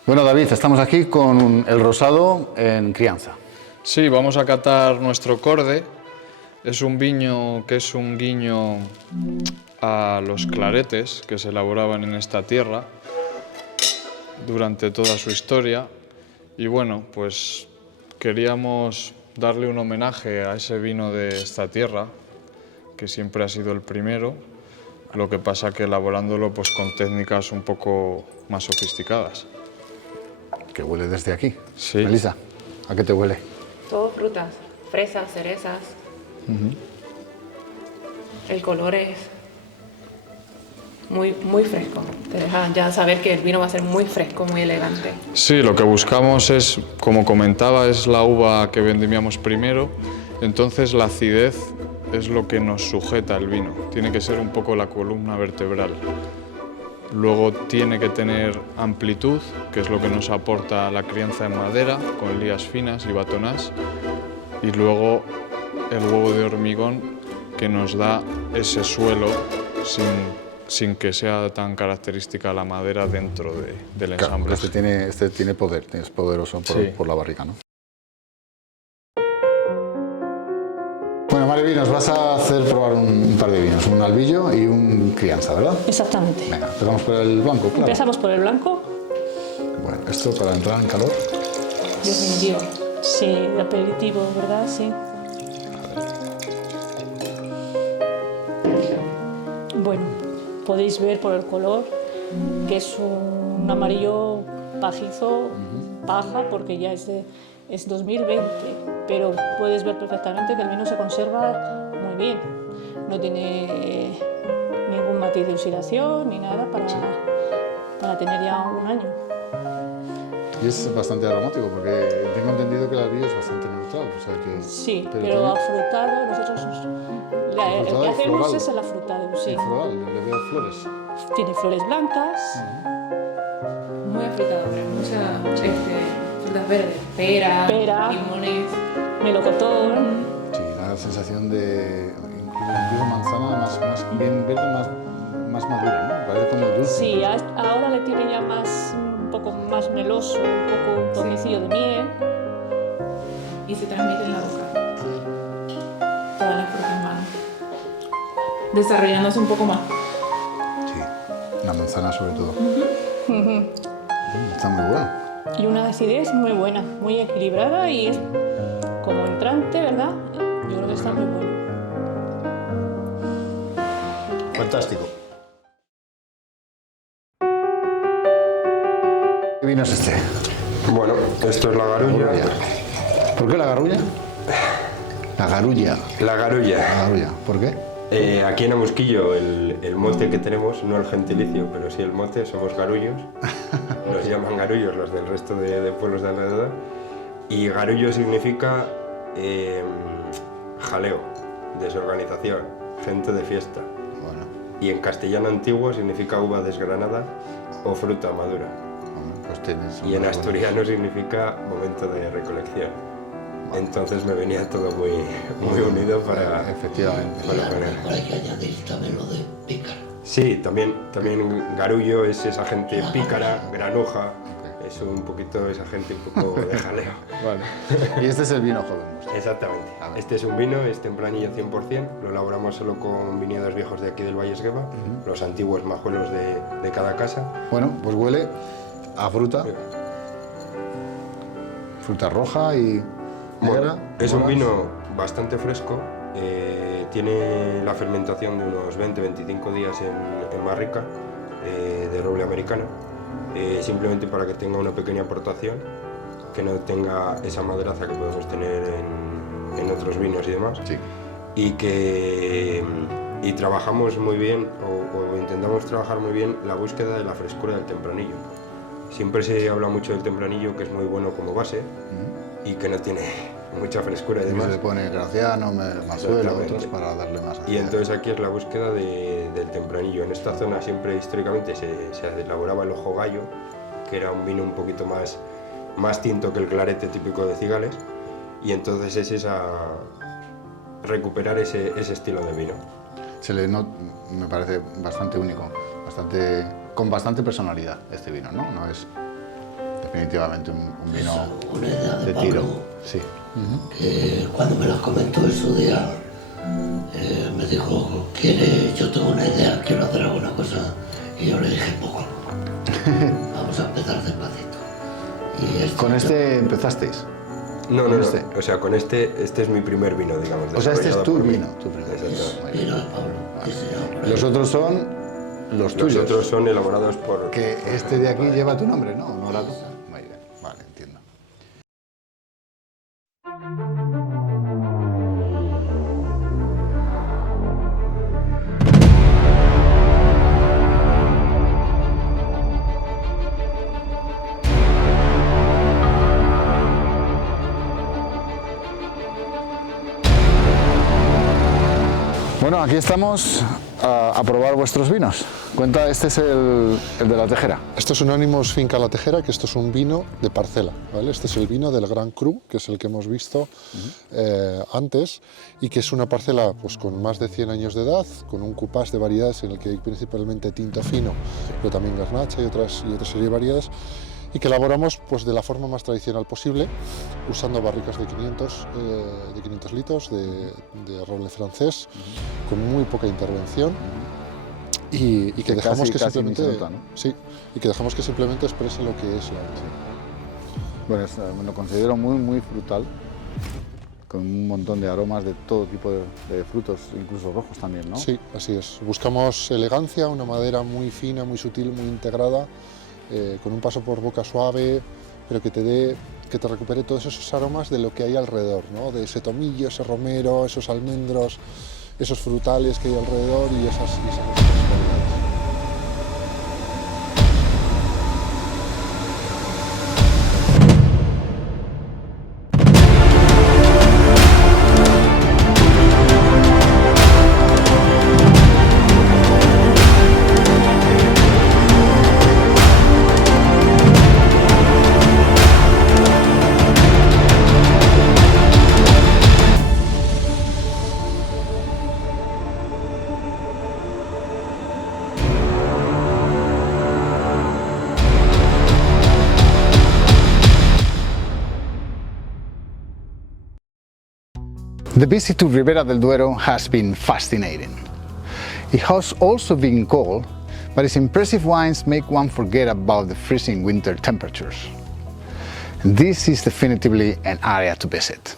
Bueno, David, estamos aquí con el rosado en crianza. Sí, vamos a catar nuestro corde. Es un viño que es un guiño a los claretes que se elaboraban en esta tierra durante toda su historia. Y bueno, pues queríamos darle un homenaje a ese vino de esta tierra, que siempre ha sido el primero, lo que pasa que elaborándolo pues con técnicas un poco más sofisticadas. Que huele desde aquí. Sí. Melissa, ¿a qué te huele? Todo frutas, fresas, cerezas. El color es muy fresco. Te deja ya saber que el vino va a ser muy fresco, muy elegante. Sí, lo que buscamos es, como comentaba, es la uva que vendimiamos primero, entonces la acidez es lo que nos sujeta el vino. Tiene que ser un poco la columna vertebral. Luego tiene que tener amplitud, que es lo que nos aporta la crianza en madera, con lías finas y batonás. Y luego el huevo de hormigón, que nos da ese suelo sin que sea tan característica la madera dentro del ensamble. Este tiene poder, es poderoso por la barrica, ¿no? Bueno, Mariby, nos vas a hacer probar un par de vinos, un albillo y un crianza, ¿verdad? Exactamente. Venga, empezamos por el blanco, claro. Empezamos por el blanco. Bueno, esto para entrar en calor. Definitivo. Sí, de aperitivo, ¿verdad? Sí. Bueno, podéis ver por el color que es un amarillo pajizo, paja, porque ya es 2020, pero puedes ver perfectamente que el vino se conserva muy bien. No tiene ningún matiz de oxidación ni nada para tener ya un año. Y es bastante aromático, porque tengo entendido que el albillo es bastante neutral. O sea que, sí, pero afrutado, nosotros el que hacemos floral. Es el afrutado, sí. El floral, le veo flores. Tiene flores blancas. Muy afrutado, muchas frutas verdes, pera, limones, melocotón. Sí, la sensación de incluso manzana más bien verde, más madura, ¿no? Parece como dulce. Sí, ahora le tiene ya un poco más meloso, un poco un toquecillo de miel. Y se transmite en la boca. Todas las frutas van desarrollándose un poco más. Sí, la manzana sobre todo. Está muy bueno. Y una acidez muy buena, muy equilibrada y es como entrante, ¿verdad? Yo creo que está muy bueno. Fantástico. ¿Qué vino es este? Bueno, esto es la garulla. ¿Por qué la garulla? La garulla. La garulla. La garulla. ¿Por qué? Aquí en Amusquillo, el mote que tenemos, no el gentilicio, pero sí el mote, somos garullos. Nos llaman garullos los del resto de pueblos de alrededor. Y garullo significa jaleo, desorganización, gente de fiesta. Bueno. Y en castellano antiguo significa uva desgranada o fruta madura. Pues tienes y en asturiano significa momento de recolección. Entonces me venía todo muy unido para... Efectivamente. Hay que añadir también lo de pícara. Sí, también garullo es esa gente pícara, granuja, es un poquito esa gente un poco de jaleo. Vale. Y este es el vino joven. Exactamente. Este es un vino, es tempranillo 100%, lo elaboramos solo con viñedos viejos de aquí del Valle Esgueva, los antiguos majuelos de cada casa. Bueno, pues huele a fruta, fruta roja y negra. Bueno, es un vino bastante fresco, tiene la fermentación de unos 20-25 días en barrica de roble americano, simplemente para que tenga una pequeña aportación, que no tenga esa maderaza que podemos tener en otros vinos y demás. Sí. Y trabajamos muy bien, o intentamos trabajar muy bien, la búsqueda de la frescura del tempranillo. Siempre se habla mucho del tempranillo, que es muy bueno como base y que no tiene mucha frescura y demás. Se le pone graciano, mazuelo, otros para darle más acidez. Y entonces aquí es la búsqueda del tempranillo. En esta zona siempre históricamente se elaboraba el ojo gallo, que era un vino un poquito más tinto que el clarete típico de Cigales, y entonces es recuperar ese estilo de vino. Me parece bastante único, con bastante personalidad este vino, ¿no? No es definitivamente un vino una idea de de tiro. Pablo, Sí. que cuando me lo comentó en su día, me dijo, yo tengo una idea, quiero hacer alguna cosa, y yo le dije, poco. Vamos a empezar despacito. Y ¿Con este empezasteis? No, ¿Con no, no. este? O sea, con este es mi primer vino, digamos. O sea, este es desarrollado tu por mí. vino, tu primer vino. Exacto. Vino de Pablo. Los otros son los tuyos. Los otros son elaborados por... Que este de aquí lleva tu nombre, ¿no? Honorado. Muy bien, vale, entiendo. Bueno, aquí estamos a probar vuestros vinos. Cuenta, este es el de la Tejera. Esto es un Ánimos Finca La Tejera, que esto es un vino de parcela, ¿vale? Este es el vino del Gran Cru, que es el que hemos visto antes, y que es una parcela pues, con más de 100 años de edad, con un cupás de variedades en el que hay principalmente tinto fino, pero también garnacha y otra serie de variedades, y que elaboramos pues, de la forma más tradicional posible, usando barricas de 500 litros de roble francés, con muy poca intervención, y que dejamos que simplemente sí, y que dejamos que simplemente exprese lo que es la Bueno, me lo considero muy frutal, con un montón de aromas de todo tipo de frutos, incluso rojos también, ¿no? Sí, así es. Buscamos elegancia, una madera muy fina, muy sutil, muy integrada, con un paso por boca suave, pero que te recupere todos esos aromas de lo que hay alrededor, ¿no? De ese tomillo, ese romero, esos almendros, esos frutales que hay alrededor y esas cualidades. The visit to Ribera del Duero has been fascinating. It has also been cold, but its impressive wines make one forget about the freezing winter temperatures. This is definitively an area to visit.